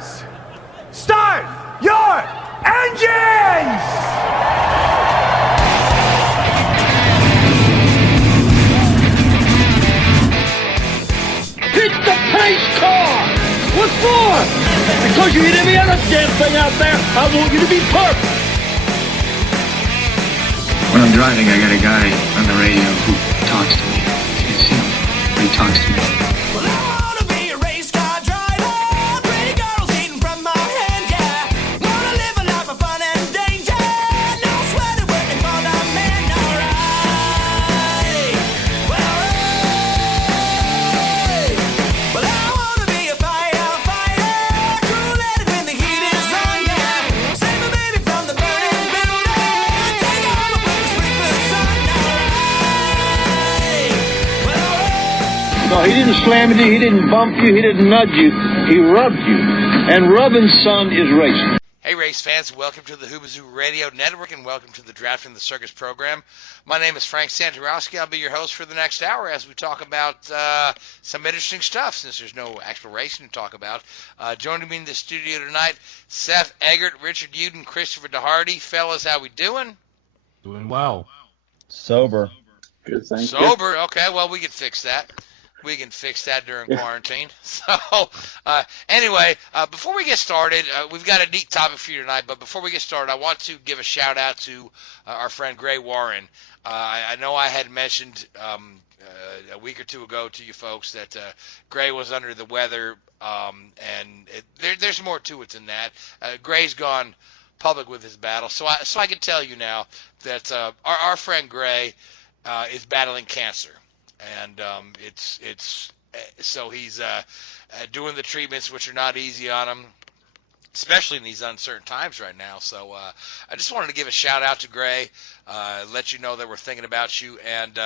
Drivers, start your engines! Hit the pace car! What for? Because you hit every other damn thing out there, I want you to be perfect. When I'm driving, I got a guy on the radio who talks to me. You see him, but he talks to me. Well, I wanna be a race car driver. Pretty girls eating from my hand, yeah. Wanna live a life of fun and danger. No sweater working for the man, alright. Well, I wanna be a firefighter. Cool-headed when the heat is on, yeah. Save my baby from the burning building. Take her home and put the sprinklers on, alright. No, he didn't slam you, he didn't bump you, he didn't nudge you, he rubbed you. And rubbing, son, is racing. Hey race fans, welcome to the Hoobazoo Radio Network and welcome to the Drafting the Circus program. My name is Frank Santoroski. I'll be your host for the next hour as we talk about some interesting stuff since there's no actual racing to talk about. Joining me in the studio tonight, Seth, Eggert, Richard Youden, Christopher Deharde. Fellas, how we doing? Doing well. Sober. Good, thank you. Sober? Okay, well, we can fix that. We can fix that during quarantine. So, anyway, before we get started, we've got a neat topic for you tonight. But before we get started, I want to give a shout out to our friend Gray Warren. I know I had mentioned a week or two ago to you folks that Gray was under the weather, and there's more to it than that. Gray's gone public with his battle, so I can tell you now that our friend Gray is battling cancer. And so he's doing the treatments, which are not easy on him, especially in these uncertain times right now. So I just wanted to give a shout out to Gray, let you know that we're thinking about you. And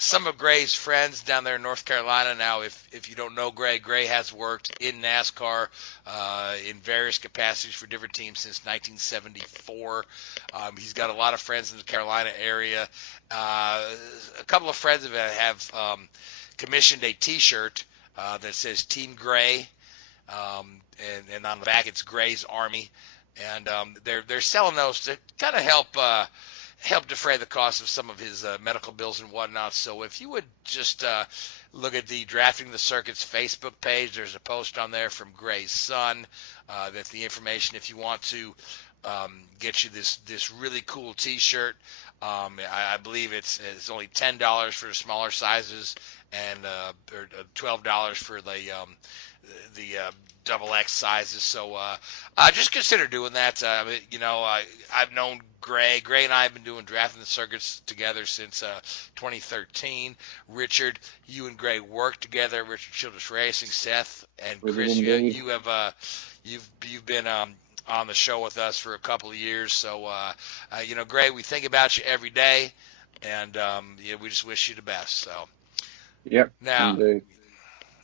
some of Gray's friends down there in North Carolina now, if you don't know Gray has worked in NASCAR in various capacities for different teams since 1974. He's got a lot of friends in the Carolina area. A couple of friends of his have commissioned a T-shirt that says Team Gray. And on the back it's Gray's Army, and they're selling those to kind of help defray the cost of some of his medical bills and whatnot. So if you would just look at the Drafting the Circuit's Facebook page, there's a post on there from Gray's son. That's the information if you want to get you this really cool T-shirt. I believe it's only $10 for the smaller sizes and or $12 for the double X sizes. So just consider doing that. I've known Gray. Gray and I have been doing Drafting the Circuits together since 2013. Richard, you and Gray worked together. Richard Childress Racing. Seth and Chris, you've been on the show with us for a couple of years. So Gray, we think about you every day, and we just wish you the best. So Yep. now.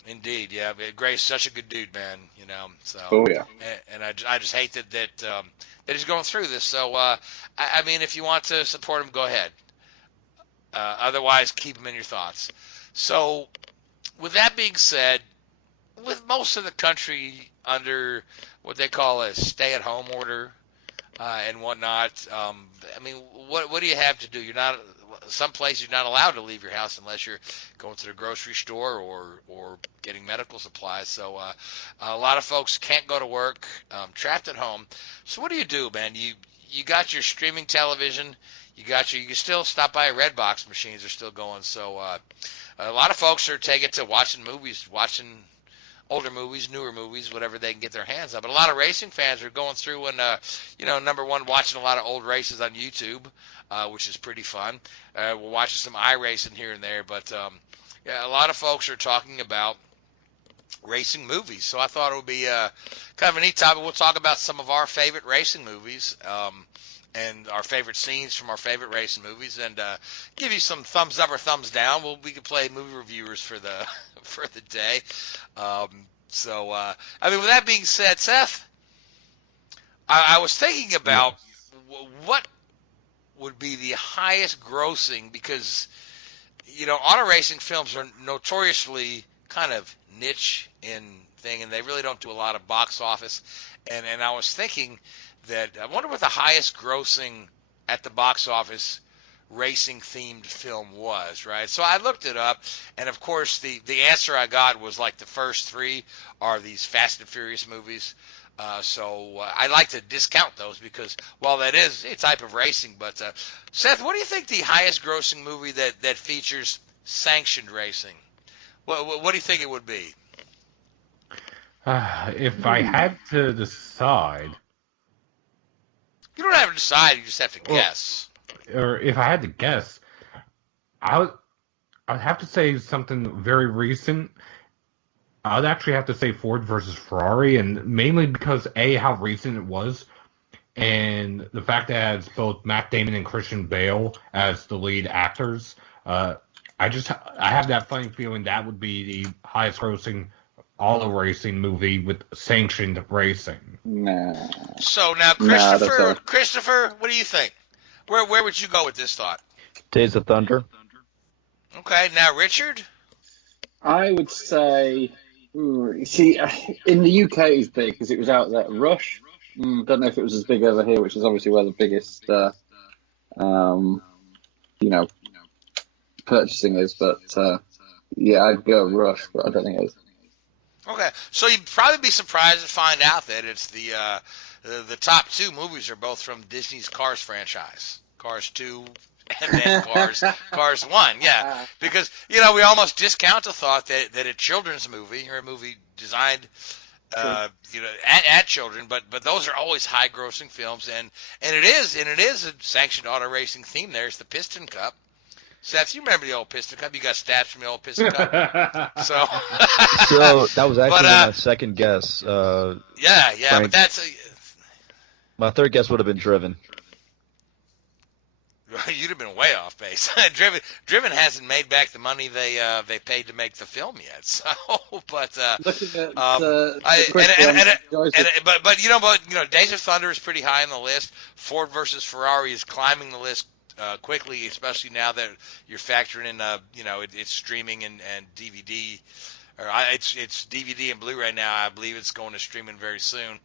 Indeed, yeah. Gray's such a good dude, man. So. Oh yeah. And I just hate that he's going through this. So I mean, if you want to support him, go ahead. Otherwise, keep him in your thoughts. So, with that being said, with most of the country under what they call a stay-at-home order and whatnot, I mean, what do you have to do? Some places you're not allowed to leave your house unless you're going to the grocery store or getting medical supplies. So a lot of folks can't go to work, trapped at home. So what do you do, man? You got your streaming television. You can still stop by Redbox machines are still going. So a lot of folks are taking to watching movies, watching older movies, newer movies, whatever they can get their hands on. But a lot of racing fans are going through and, number one, watching a lot of old races on YouTube, which is pretty fun. We're watching some iRacing here and there. But, a lot of folks are talking about racing movies. So I thought it would be kind of a neat topic. We'll talk about some of our favorite racing movies and our favorite scenes from our favorite racing movies, and give you some thumbs up or thumbs down. We could play movie reviewers for the day. With that being said, Seth, I was thinking about what would be the highest grossing, because auto racing films are notoriously kind of niche in thing, and they really don't do a lot of box office. And I was thinking that I wonder what the highest grossing at the box office racing themed film was, right? So I looked it up, and of course the answer I got was like the first three are these Fast and Furious movies. So I like to discount those because while that is a type of racing, but Seth, what do you think the highest grossing movie that features sanctioned racing? What do you think it would be? If I had to decide, You don't have to decide, you just have to guess. or if I had to guess, I'd have to say something very recent. I'd actually have to say Ford versus Ferrari, and mainly because how recent it was, and the fact that it's both Matt Damon and Christian Bale as the lead actors. I have that funny feeling that would be the highest grossing auto racing movie with sanctioned racing. Nah. So now, Christopher, what do you think? Where would you go with this thought? Days of Thunder. Okay, now Richard. I would say, see, in the UK it was big because it was out there. Rush, don't know if it was as big over here, which is obviously where the biggest, purchasing is. But yeah, I'd go Rush, but I don't think it is. Okay, so you'd probably be surprised to find out that it's the top two movies are both from Disney's Cars franchise, Cars 2 and then Cars 1. Yeah, because we almost discount the thought that a children's movie or a movie designed at children, but those are always high grossing films, and it is a sanctioned auto racing theme. There's the Piston Cup. Seth, you remember the old Piston Cup? You got stats from the old Piston Cup. So that was actually my second guess. Yeah, Frank, but that's my third guess would have been Driven. You'd have been way off base. Driven hasn't made back the money they paid to make the film yet. So, but Looking at Days of Thunder is pretty high on the list. Ford versus Ferrari is climbing the list quickly, especially now that you're factoring in it's streaming and DVD, or it's DVD and Blu-ray now. I believe it's going to streaming very soon.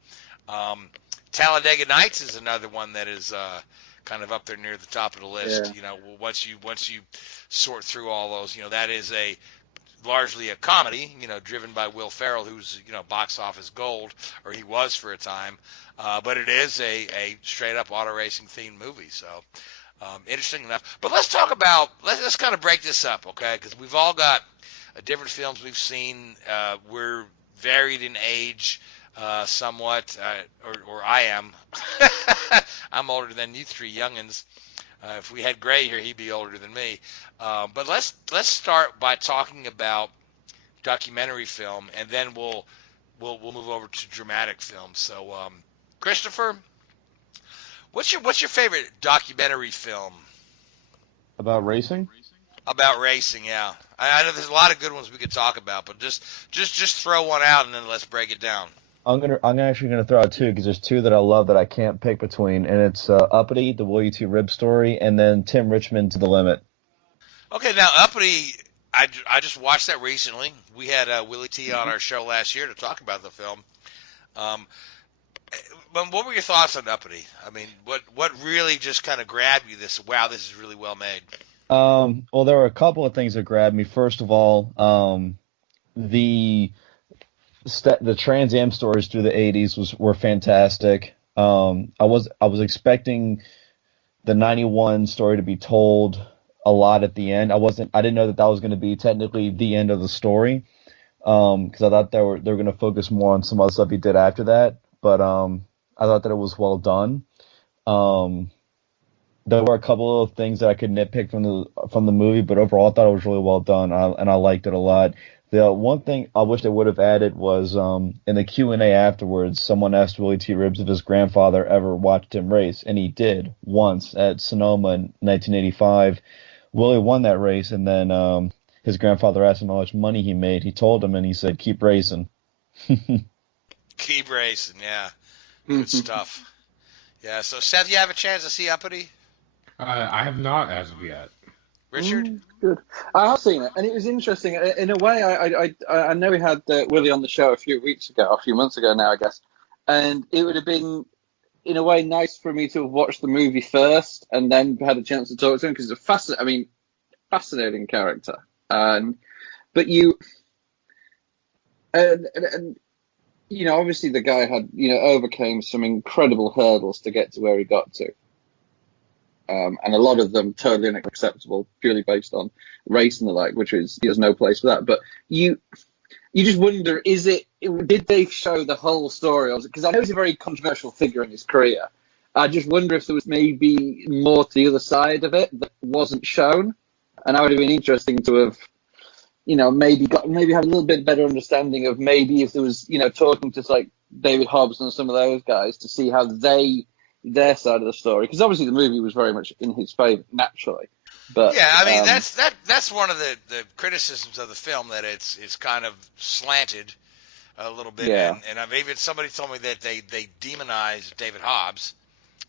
Talladega Nights is another one that is kind of up there near the top of the list. Yeah. Once you sort through all those, that is largely a comedy, driven by Will Ferrell, who's box office gold, or he was for a time. But it is a straight up auto racing themed movie. So. Interesting enough, but let's talk about let's kind of break this up, okay? Because we've all got different films we've seen. We're varied in age, somewhat, or I am. I'm older than you three youngins. If we had Gray here, he'd be older than me. But let's start by talking about documentary film, and then we'll move over to dramatic film. So, Christopher. What's your favorite documentary film? About racing? About racing, yeah. I know there's a lot of good ones we could talk about, but just throw one out and then let's break it down. I'm actually gonna throw out two because there's two that I love that I can't pick between, and it's Uppity, the Willie T. Rib story, and then Tim Richmond, To the Limit. Okay, now Uppity, I just watched that recently. We had Willie T. on our show last year to talk about the film. But what were your thoughts on Uppity? I mean, what really just kind of grabbed you? This is really well made. Well, there were a couple of things that grabbed me. First of all, the Trans Am stories through the 80s were fantastic. I was expecting the 91 story to be told a lot at the end. I didn't know that was going to be technically the end of the story, because I thought they were going to focus more on some other stuff he did after that. But I thought that it was well done. There were a couple of things that I could nitpick from the movie, but overall I thought it was really well done, and I liked it a lot. The one thing I wish they would have added was in the Q&A afterwards, someone asked Willie T. Ribbs if his grandfather ever watched him race, and he did once at Sonoma in 1985. Willie won that race, and then his grandfather asked him how much money he made. He told him, and he said, "Keep racing." Keep racing, yeah. Good stuff. Yeah, so Seth, you have a chance to see Uppity? I have not as of yet. Richard? Good. I have seen it, and it was interesting. In a way, I know we had Willie on the show a few months ago now, I guess, and it would have been, in a way, nice for me to have watched the movie first and then had a chance to talk to him, because it's a fascinating character. But obviously the guy had, overcame some incredible hurdles to get to where he got to. And a lot of them totally unacceptable, purely based on race and the like, which is, there's no place for that. But you just wonder, did they show the whole story? Because I know he's a very controversial figure in his career. I just wonder if there was maybe more to the other side of it that wasn't shown. And that would have been interesting to have, maybe have a little bit better understanding of maybe if there was, talking to like David Hobbs and some of those guys to see how their side of the story, because obviously the movie was very much in his favor naturally. But yeah, I mean that's one of the criticisms of the film, that it's kind of slanted a little bit. Yeah. And even somebody told me that they demonized David Hobbs,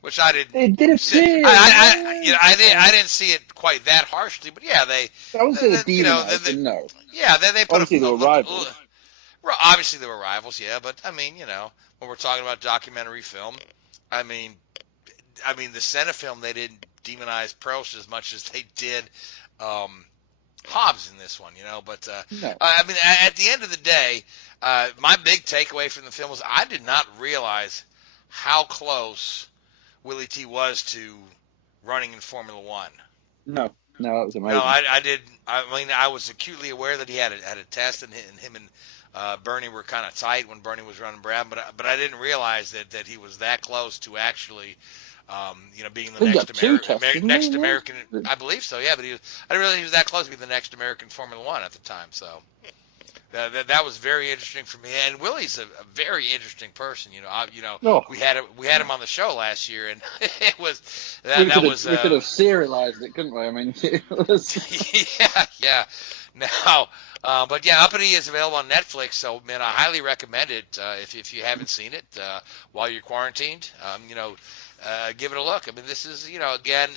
which I didn't. They didn't see it. I didn't see it quite that harshly, but yeah, I wouldn't say they demonized, no. Yeah, they put obviously they were rivals. Obviously they were rivals, yeah, but I mean, when we're talking about documentary film, I mean, the Senna film, they didn't demonize Prost as much as they did Hobbs in this one, But no. I mean, at the end of the day, my big takeaway from the film was I did not realize how close Willie T was to running in Formula One. No, that was amazing. No, I didn't. I mean, I was acutely aware that he had a test, and him and Bernie were kind of tight when Bernie was running Brad, but I didn't realize that he was that close to actually, being the next American. I believe so, yeah. But I didn't realize he was that close to being the next American Formula One at the time. So that was very interesting for me. And Willie's a very interesting person. We had him on the show last year, and it was we could have serialized it, couldn't we? I mean, it was... yeah. Now, but yeah, Uppity is available on Netflix, so man, I highly recommend it if you haven't seen it while you're quarantined. Give it a look. I mean, this is again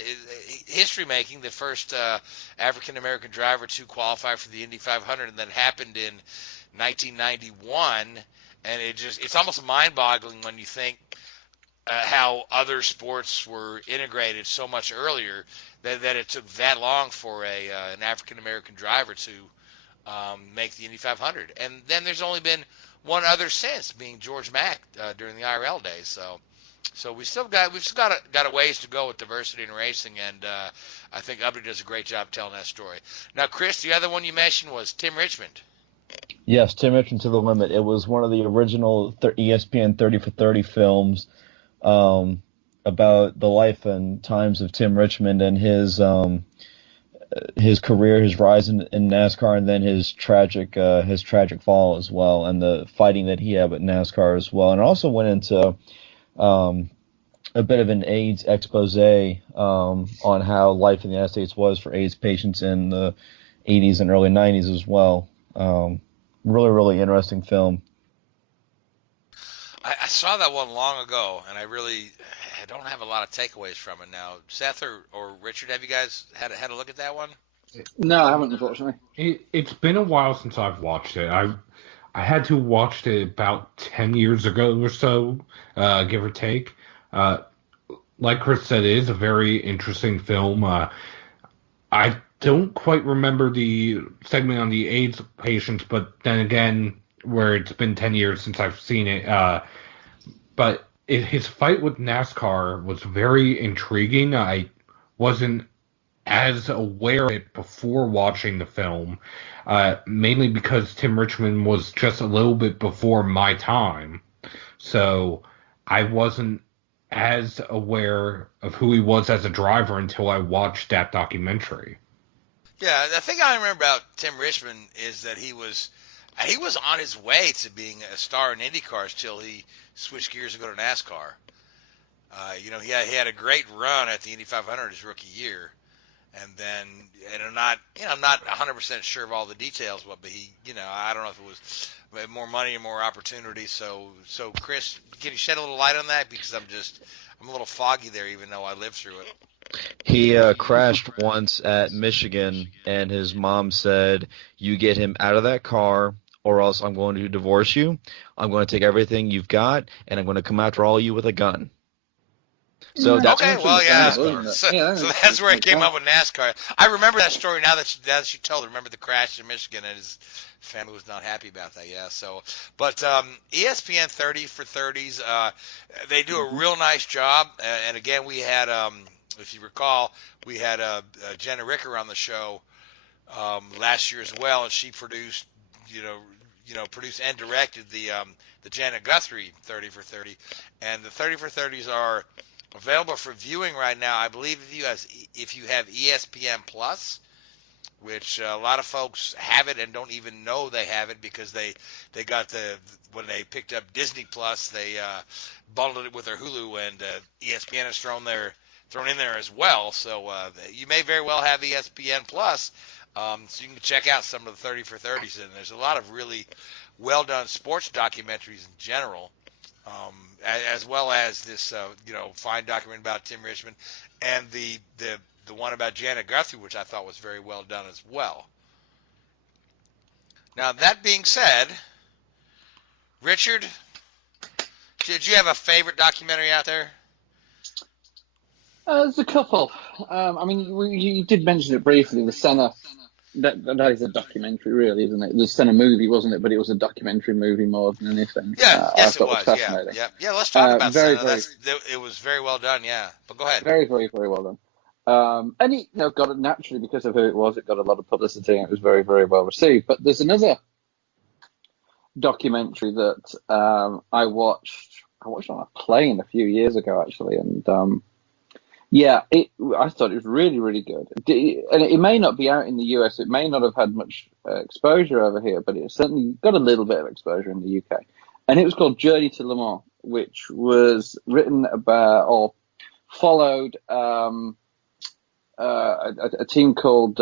history making. The first African American driver to qualify for the Indy 500, and that happened in 1991. And it's almost mind boggling when you think how other sports were integrated so much earlier that it took that long for an African American driver to make the Indy 500. And then there's only been one other since, being George Mack during the IRL days. So we've still got a ways to go with diversity in racing, and I think Uppity does a great job telling that story. Now, Chris, the other one you mentioned was Tim Richmond. Yes, Tim Richmond to the Limit. It was one of the original ESPN 30 for 30 films about the life and times of Tim Richmond and his career, his rise in NASCAR, and then his tragic fall as well, and the fighting that he had with NASCAR as well. And it also went into a bit of an AIDS expose on how life in the United States was for AIDS patients in the 80s and early 90s as well. Really, really interesting film. I saw that one long ago, and I don't have a lot of takeaways from it now. Seth or Richard, have you guys had a look at that one? No, I haven't, unfortunately. It's been a while since I've watched it. I had to watch it about 10 years ago or so, give or take. Like Chris said, it is a very interesting film. I don't quite remember the segment on the AIDS patients, but then again, where it's been 10 years since I've seen it. But his fight with NASCAR was very intriguing. I wasn't as aware of it before watching the film, mainly because Tim Richmond was just a little bit before my time. So I wasn't as aware of who he was as a driver until I watched that documentary. Yeah, the thing I remember about Tim Richmond is that he was on his way to being a star in IndyCars till he switched gears to go to NASCAR. He had a great run at the Indy 500 his rookie year, and then I'm not 100% sure of all the details, but I don't know if it was more money or more opportunity. So Chris, can you shed a little light on that, because I'm a little foggy there, even though I lived through it. He crashed once at Michigan, and his mom said, "You get him out of that car, or else I'm going to divorce you. I'm going to take everything you've got, and I'm going to come after all you with a gun." So that's Okay, well, yeah. Understandable, isn't it? So that's where he came up with NASCAR. I remember that story now that she told it. Remember the crash in Michigan, and his family was not happy about that. Yeah. So, but ESPN 30 for 30s, they do a real nice job. And again, we had, if you recall, we had Jenna Ricker on the show last year as well, and she produced, produced and directed the Janet Guthrie 30 for 30, and the 30 for 30s are available for viewing right now. I believe if you have ESPN Plus, which a lot of folks have it and don't even know they have it because they got when they picked up Disney Plus, they bundled it with their Hulu, and ESPN is thrown in there as well. So you may very well have ESPN Plus, so you can check out some of the 30 for 30s. And there's a lot of really well done sports documentaries in general. As well as this, fine documentary about Tim Richmond, and the one about Janet Guthrie, which I thought was very well done as well. Now, that being said, Richard, did you have a favorite documentary out there? There's a couple. You did mention it briefly, the Senna. That is a documentary, really, isn't it? The Senna movie, wasn't it? But it was a documentary movie more than anything. Yeah, yes, it was. Fascinating. Yeah. Let's talk about very, Senna. It was very well done. Yeah, but go ahead. Very, very, very well done. And it got it naturally because of who it was. It got a lot of publicity, and it was very, very well received. But there's another documentary that I watched on a plane a few years ago, actually, and I thought it was really, really good. And it may not be out in the US. It may not have had much exposure over here, but it certainly got a little bit of exposure in the UK. And it was called Journey to Le Mans, which was written about or followed a team called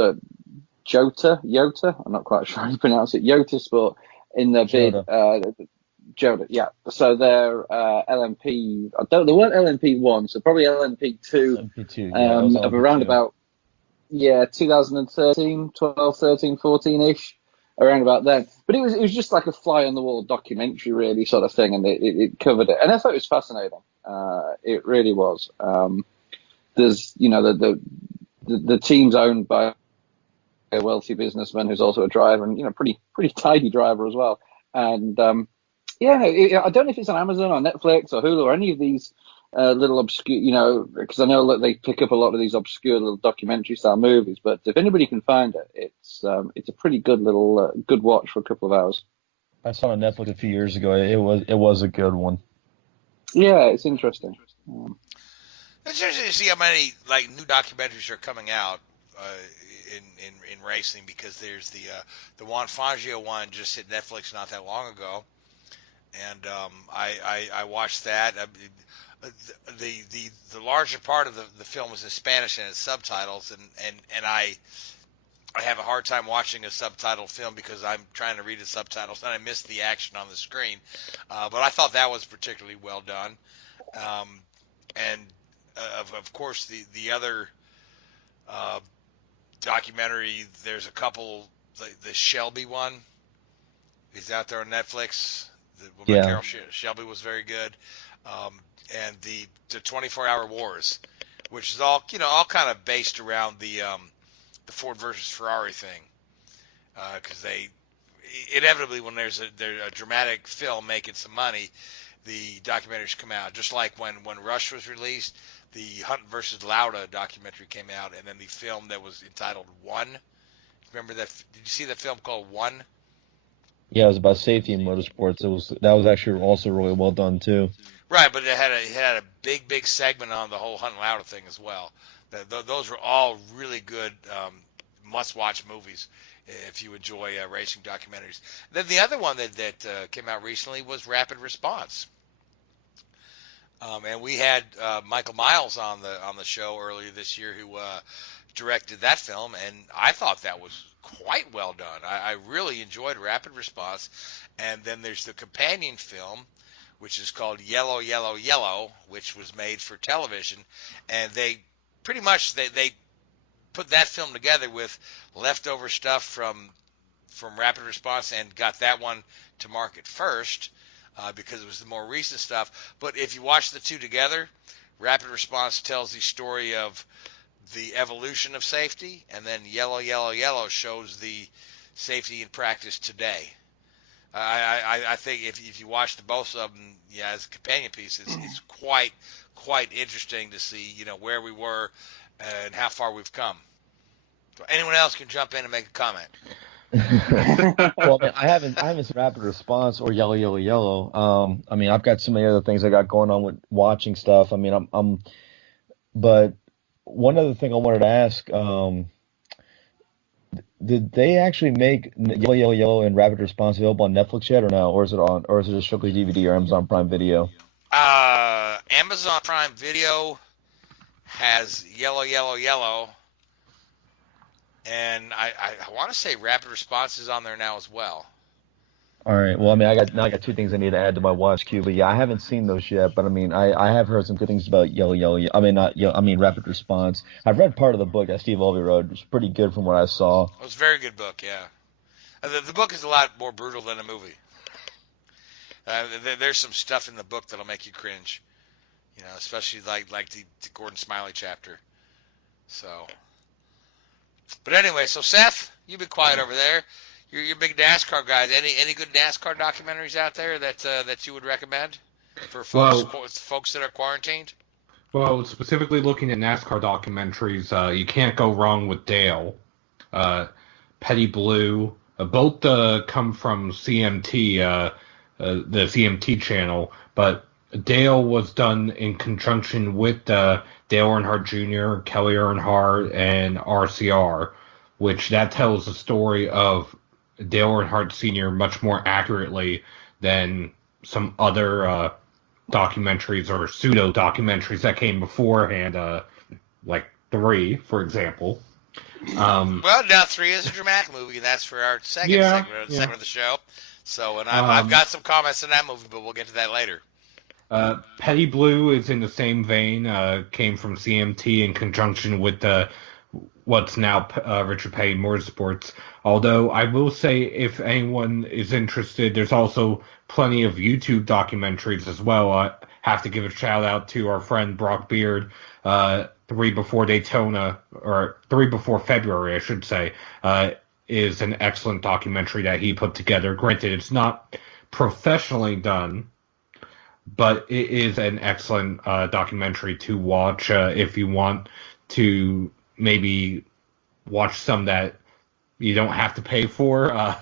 Yota. I'm not quite sure how you pronounce it. Yota Sport in the bid. Youden, yeah. So they're LMP. They weren't LMP1, so probably LMP2. LMP2, of around about 2013, 12, 13, 14-ish, around about then. But it was just like a fly on the wall documentary, really, sort of thing, and it covered it, and I thought it was fascinating. It really was. There's the team's owned by a wealthy businessman who's also a driver, and pretty tidy driver as well, and. I don't know if it's on Amazon or Netflix or Hulu or any of these little obscure, because I know that they pick up a lot of these obscure little documentary style movies. But if anybody can find it, it's a pretty good little good watch for a couple of hours. I saw it on Netflix a few years ago. It was a good one. Yeah, it's interesting. It's interesting to see how many new documentaries are coming out in racing, because there's the Juan Fangio one just hit Netflix not that long ago. And I watched that. The larger part of the film was in Spanish and its subtitles, and I have a hard time watching a subtitled film because I'm trying to read the subtitles and I miss the action on the screen. But I thought that was particularly well done. And of course the other documentary, there's a couple. The Shelby one is out there on Netflix. Carol Shelby was very good, and the 24-Hour Wars, which is all kind of based around the Ford versus Ferrari thing, because they inevitably, when there's a dramatic film making some money, the documentaries come out. Just like when Rush was released, the Hunt versus Lauda documentary came out, and then the film that was entitled One. Remember that? Did you see that film called One? Yeah, it was about safety in motorsports. That was actually also really well done too. Right, but it had a big segment on the whole Hunt and Lauda thing as well. Those were all really good must-watch movies if you enjoy racing documentaries. Then the other one that came out recently was Rapid Response, and we had Michael Miles on the show earlier this year, who directed that film, and I thought that was quite well done. I really enjoyed Rapid Response. And then there's the companion film, which is called Yellow, Yellow, Yellow, which was made for television, and they pretty much they put that film together with leftover stuff from Rapid Response and got that one to market first because it was the more recent stuff. But if you watch the two together, Rapid Response tells the story of the evolution of safety, and then Yellow, Yellow, Yellow shows the safety in practice today. I think if you watch the both of them, as a companion piece, it's quite interesting to see, where we were and how far we've come. So anyone else can jump in and make a comment. Well, I haven't seen Rapid Response or Yellow, Yellow, Yellow. I've got so many other things I got going on with watching stuff. But one other thing I wanted to ask, did they actually make Yellow, Yellow, Yellow and Rapid Response available on Netflix yet, or no? Or is it just strictly DVD or Amazon Prime Video? Amazon Prime Video has Yellow, Yellow, Yellow. And I want to say Rapid Response is on there now as well. All right. Well, I got two things I need to add to my watch queue. But yeah, I haven't seen those yet. But I have heard some good things about Rapid Response. I've read part of the book that Steve Olvey wrote. It was pretty good from what I saw. It was a very good book, yeah. The book is a lot more brutal than the movie. There's some stuff in the book that'll make you cringe, especially like the Gordon Smiley chapter. So. But anyway, so Seth, you've been quiet over there. You're a big NASCAR guy. Any good NASCAR documentaries out there that you would recommend for folks that are quarantined? Well, specifically looking at NASCAR documentaries, you can't go wrong with Dale, Petty Blue. Both come from CMT, the CMT channel, but Dale was done in conjunction with Dale Earnhardt Jr., Kelly Earnhardt, and RCR, which that tells the story of Dale Earnhardt Sr. much more accurately than some other documentaries or pseudo-documentaries that came beforehand, like 3, for example. Well, now 3 is a dramatic movie, and that's for our second segment of the show. So, and I've got some comments on that movie, but we'll get to that later. Petty Blue is in the same vein, came from CMT in conjunction with what's now Richard Petty Motorsports. Although I will say, if anyone is interested, there's also plenty of YouTube documentaries as well. I have to give a shout out to our friend Brock Beard, 3 Before Daytona, or 3 Before February, I should say, is an excellent documentary that he put together. Granted, it's not professionally done, but it is an excellent documentary to watch if you want to maybe watch some that you don't have to pay for.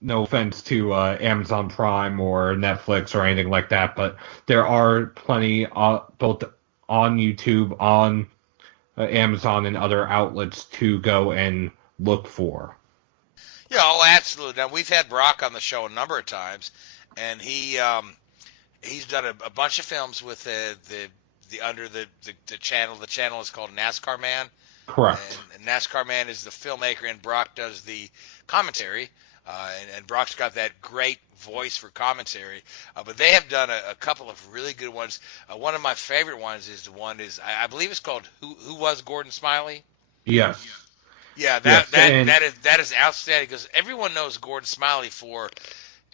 No offense to Amazon Prime or Netflix or anything like that, but there are plenty both on YouTube, on Amazon, and other outlets to go and look for. Yeah, oh, absolutely. Now, we've had Brock on the show a number of times, and he's done a bunch of films with the channel. The channel is called NASCAR Man. Correct. And NASCAR Man is the filmmaker, and Brock does the commentary. And Brock's got that great voice for commentary. But they have done a couple of really good ones. One of my favorite ones is I believe it's called Who Was Gordon Smiley? Yes. Yeah, that is outstanding, because everyone knows Gordon Smiley for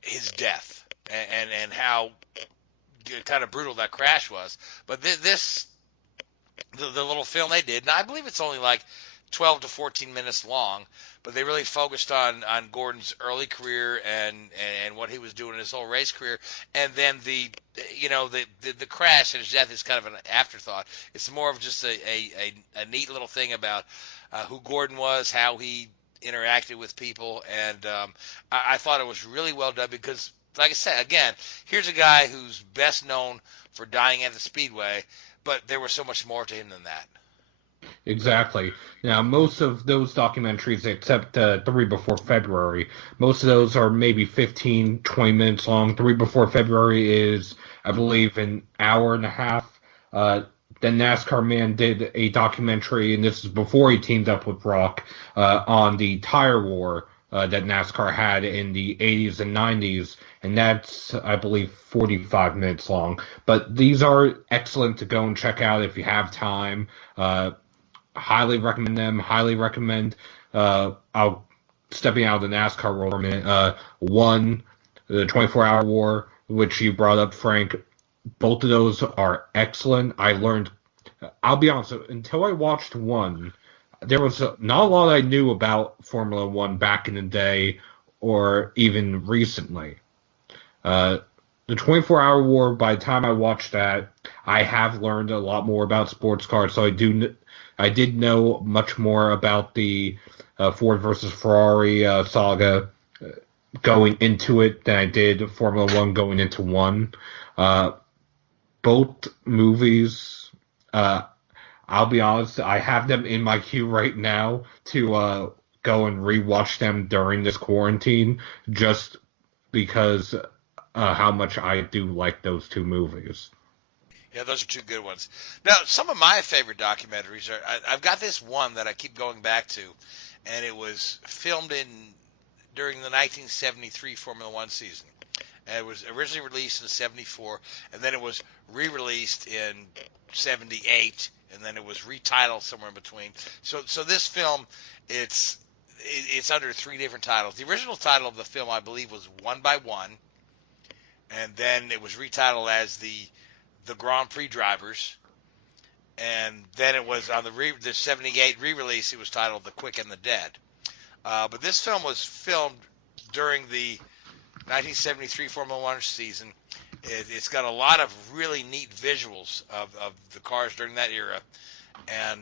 his death and how kind of brutal that crash was. But the little film they did, and I believe it's only like 12 to 14 minutes long, but they really focused on Gordon's early career and what he was doing in his whole race career, and then the crash and his death is kind of an afterthought. It's more of just a neat little thing about who Gordon was, how he interacted with people, and I thought it was really well done because, like I said, again, here's a guy who's best known for dying at the Speedway, but there was so much more to him than that. Exactly. Now, most of those documentaries, except 3 Before February, most of those are maybe 15, 20 minutes long. 3 Before February is, I believe, an hour and a half. Then NASCAR Man did a documentary, and this is before he teamed up with Brock, on the tire war that NASCAR had in the 80s and 90s, and that's, I believe, 45 minutes long. But these are excellent to go and check out if you have time. Highly recommend them. Highly recommend. I'll stepping out of the NASCAR world for a minute. One, the 24-Hour War, which you brought up, Frank. Both of those are excellent. I'll be honest, until I watched one, there was not a lot I knew about Formula One back in the day or even recently. The 24-Hour War, by the time I watched that, I have learned a lot more about sports cars, so I did know much more about the Ford versus Ferrari saga going into it than I did Formula One going into one. Both movies, I'll be honest, I have them in my queue right now to go and rewatch them during this quarantine, just because how much I do like those two movies. Yeah, those are two good ones. Now, some of my favorite documentaries are, I've got this one that I keep going back to, and it was filmed during the 1973 Formula One season. And it was originally released in 74, and then it was re-released in 78, and then it was retitled somewhere in between. So this film, it's under three different titles. The original title of the film, I believe, was One by One, and then it was retitled as the Grand Prix Drivers, and then it was on the 78 re-release, it was titled The Quick and the Dead. But this film was filmed during the 1973 Formula One season. It's got a lot of really neat visuals of the cars during that era, and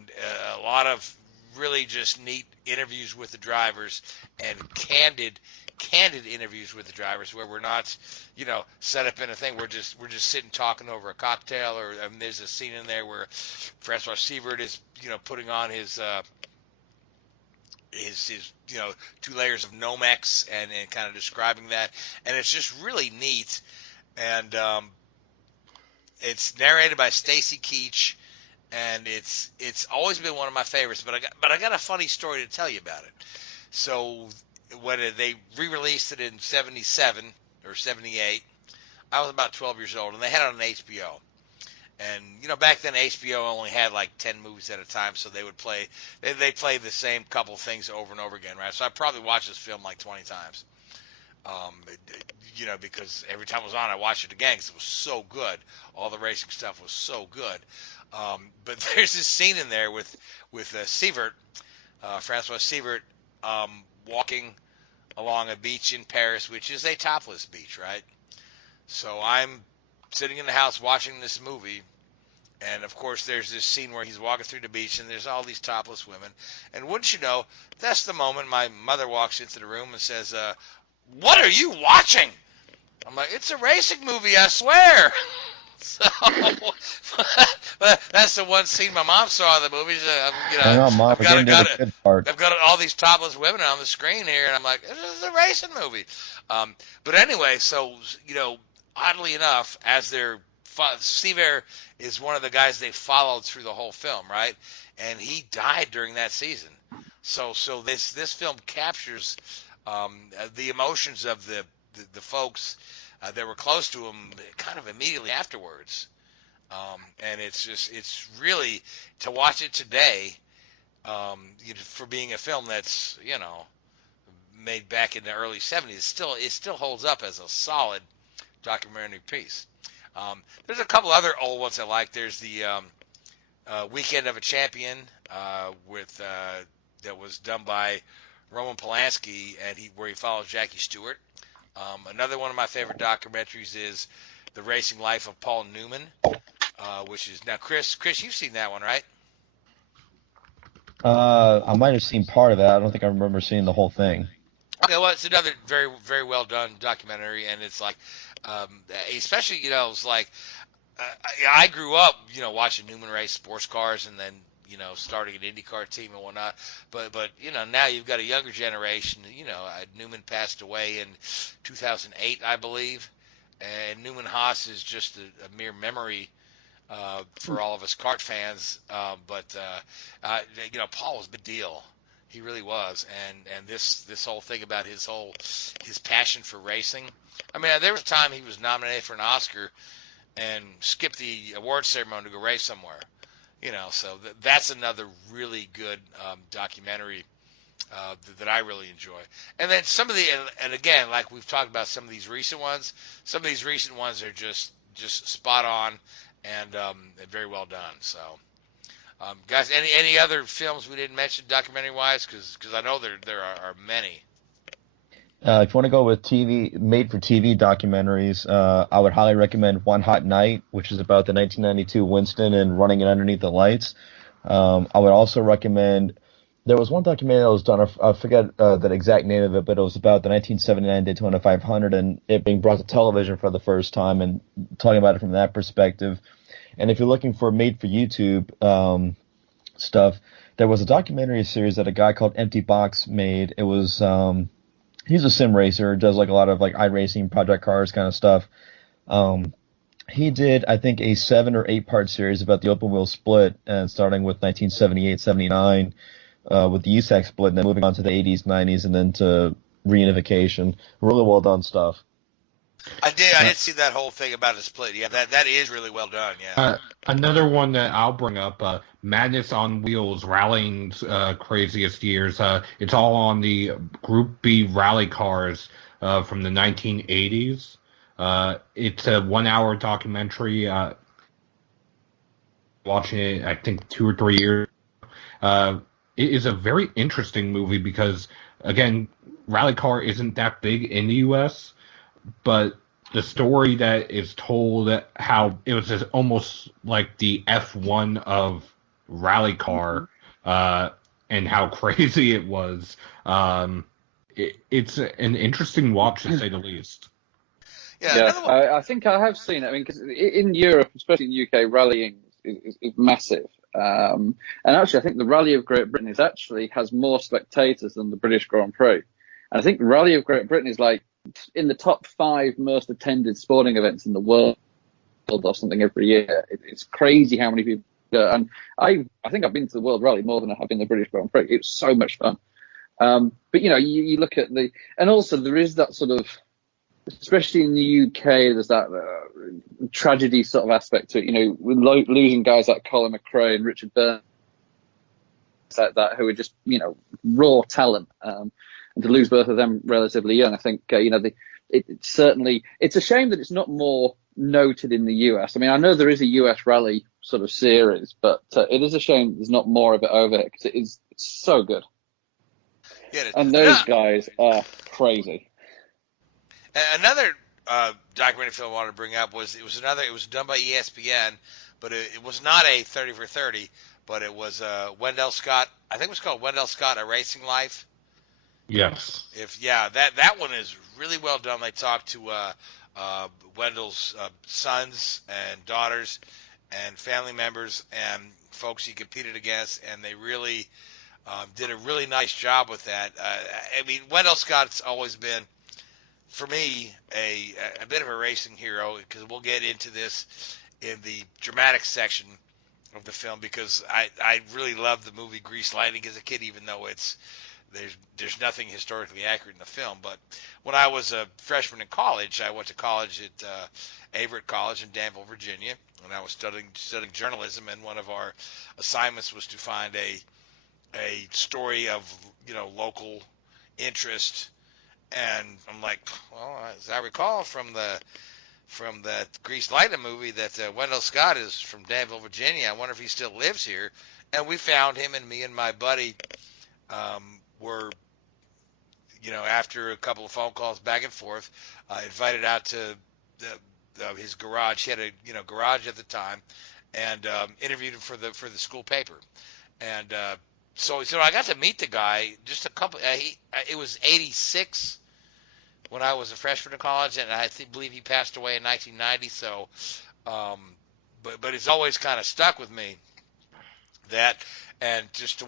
a lot of really just neat interviews with the drivers and candid interviews with the drivers, where we're not, set up in a thing. We're just sitting talking over a cocktail, or there's a scene in there where Francois Sievert is, putting on his 2 layers of Nomex and kind of describing that, and it's just really neat. And it's narrated by Stacy Keach, and it's always been one of my favorites. But I got a funny story to tell you about it. So when they re-released it in 77 or 78, I was about 12 years old, and they had it on HBO. And back then HBO only had like 10 movies at a time, so they would play the same couple things over and over again, right? So I probably watched this film like 20 times. Because every time it was on, I watched it again because it was so good. All the racing stuff was so good. But there's this scene in there with Sievert, Francois Sievert, walking along a beach in Paris, which is a topless beach, right? So I'm sitting in the house watching this movie, and of course there's this scene where he's walking through the beach, and there's all these topless women. And wouldn't you know, that's the moment my mother walks into the room and says, "What are you watching?" I'm like, "It's a racing movie, I swear." So, but that's the one scene my mom saw in the movie. I've got all these topless women on the screen here, and I'm like, "This is a racing movie." But anyway, so oddly enough, as their Sievert is one of the guys they followed through the whole film, right? And he died during that season. So this film captures the emotions of the folks that were close to him kind of immediately afterwards. And it's really, to watch it today, for being a film that's, made back in the early 70s, it still holds up as a solid documentary piece. There's a couple other old ones I like. There's the Weekend of a Champion that was done by Roman Polanski, and where he follows Jackie Stewart. Another one of my favorite documentaries is The Racing Life of Paul Newman, which is now Chris, you've seen that one, right? I might have seen part of it. I don't think I remember seeing the whole thing. Okay, well, it's another very, very well done documentary, and it's like, especially, it's like, I grew up, watching Newman race sports cars, and then, starting an IndyCar team and whatnot. But now you've got a younger generation. Newman passed away in 2008, I believe, and Newman Haas is just a mere memory for all of us kart fans. But Paul was a big deal. He really was, and this whole thing about his passion for racing. I mean, there was a time he was nominated for an Oscar and skipped the award ceremony to go race somewhere. So that's another really good documentary that I really enjoy. And then some of and again, like we've talked about some of these recent ones are just spot on and very well done. So. Guys, any other films we didn't mention documentary-wise? Because I know there are many. If you want to go with made-for-TV documentaries, I would highly recommend One Hot Night, which is about the 1992 Winston and running it underneath the lights. I would also recommend, there was one documentary that was done, I forget the exact name of it, but it was about the 1979 Daytona 500 and it being brought to television for the first time and talking about it from that perspective. And if you're looking for made-for-YouTube stuff, there was a documentary series that a guy called Empty Box made. It was he's a sim racer, does like a lot of like iRacing, Project Cars kind of stuff. He did, I think, a 7 or 8 part series about the open wheel split, and starting with 1978, 79, with the USAC split, and then moving on to the 80s, 90s, and then to reunification. Really well done stuff. I did see that whole thing about the split. Yeah, that is really well done. Yeah. Another one that I'll bring up, Madness on Wheels, Rallying's Craziest Years. It's all on the Group B rally cars from the 1980s. It's a 1-hour documentary. Watching it, I think 2 or 3 years. It is a very interesting movie because, again, rally car isn't that big in the U.S., but the story that is told, how it was just almost like the F1 of rally car, and how crazy it was. It's an interesting watch, to say the least. Yeah, I think I have seen it. I mean, because in Europe, especially in the UK, rallying is massive. And actually, I think the Rally of Great Britain has more spectators than the British Grand Prix. And I think the Rally of Great Britain is like in the top 5 most attended sporting events in the world or something every year. It's crazy how many people go. And I think I've been to the World Rally more than I have been to the British Grand Prix. It's so much fun. But, you look at and also there is that sort of, especially in the UK, there's that tragedy sort of aspect to it, with losing guys like Colin McRae and Richard Burns, like that, who are just, raw talent. And to lose both of them relatively young, I think, it's a shame that it's not more noted in the US. I mean, I know there is a US rally sort of series, but it is a shame there's not more of it over here because it's so good. Yeah, and those guys are crazy. Another documentary film I wanted to bring up was done by ESPN, but it was not a 30 for 30, but it was Wendell Scott. I think it was called Wendell Scott: A Racing Life. Yes. That one is really well done. They talked to Wendell's sons and daughters and family members and folks he competed against, and they really did a really nice job with that. I mean, Wendell Scott's always been, for me, a bit of a racing hero, because we'll get into this in the dramatic section of the film, because I really loved the movie Grease Lightning as a kid, even though there's nothing historically accurate in the film. But when I was a freshman in college, I went to college at Eggert College in Danville, Virginia, and I was studying journalism, and one of our assignments was to find a story of local interest. And I'm like, well, as I recall from that Grease Lightning movie, that Wendell Scott is from Danville, Virginia. I wonder if he still lives here. And we found him, and me and my buddy were, after a couple of phone calls back and forth, invited out to his garage. He had a garage at the time, and interviewed him for the school paper. And so I got to meet the guy just a couple. It was 86 when I was a freshman in college, and I believe he passed away in 1990. So, but it's always kind of stuck with me that. And just to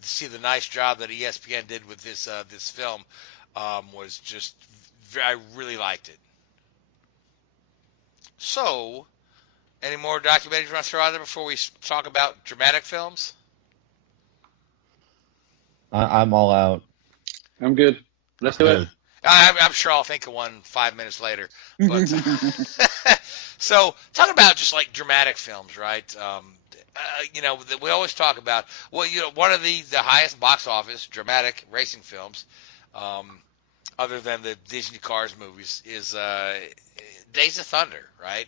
see the nice job that ESPN did with this film was just, I really liked it. So, any more documentaries you want to throw out there before we talk about dramatic films? I'm all out. I'm good. Let's do it. I'm sure I'll think of one 5 minutes later. But so talking about just like dramatic films, right? We always talk about one of the highest box office dramatic racing films, other than the Disney Cars movies, is Days of Thunder, right?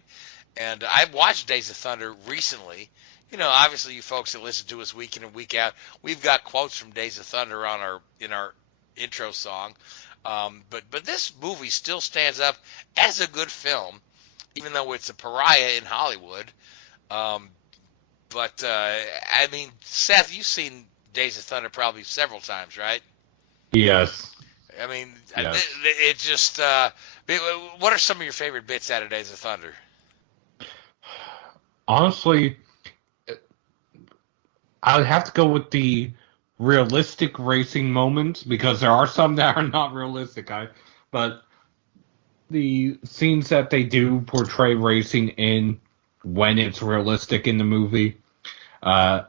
And I've watched Days of Thunder recently. Obviously, you folks that listen to us week in and week out, we've got quotes from Days of Thunder in our intro song. But this movie still stands up as a good film, even though it's a pariah in Hollywood. Seth, you've seen Days of Thunder probably several times, right? Yes. I mean, Yes. it just. What are some of your favorite bits out of Days of Thunder? Honestly, I would have to go with the realistic racing moments, because there are some that are not realistic. But the scenes that they do portray racing in when it's realistic in the movie, they're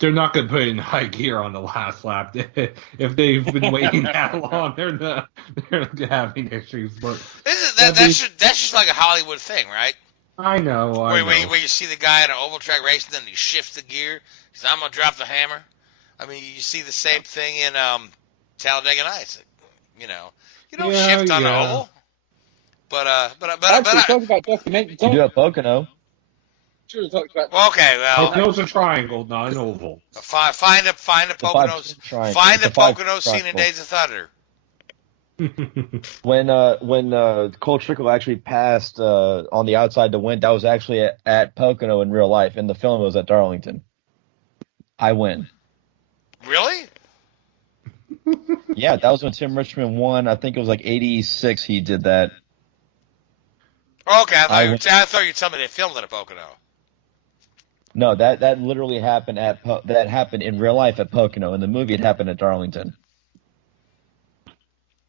not going to put in high gear on the last lap. If they've been waiting that long, they're having issues. But That's just like a Hollywood thing, right? I know. Where you see the guy in an oval track race, and then he shifts the gear. He says, "I'm gonna drop the hammer." I mean, you see the same thing in Talladega Nights. You don't shift on an oval. But talk about documentary. You do at Pocono. Should have talked about. Okay, well, Pocono's a triangle, not an oval. Find a Pocono scene in Days of Thunder. When Cole Trickle actually passed on the outside to win, that was actually at Pocono in real life. In the film, it was at Darlington. I win. Really? Yeah, that was when Tim Richmond won. I think it was like 86 he did that. Okay, I thought you were telling me they filmed it at Pocono. No, that literally happened that happened in real life at Pocono. In the movie, it happened at Darlington.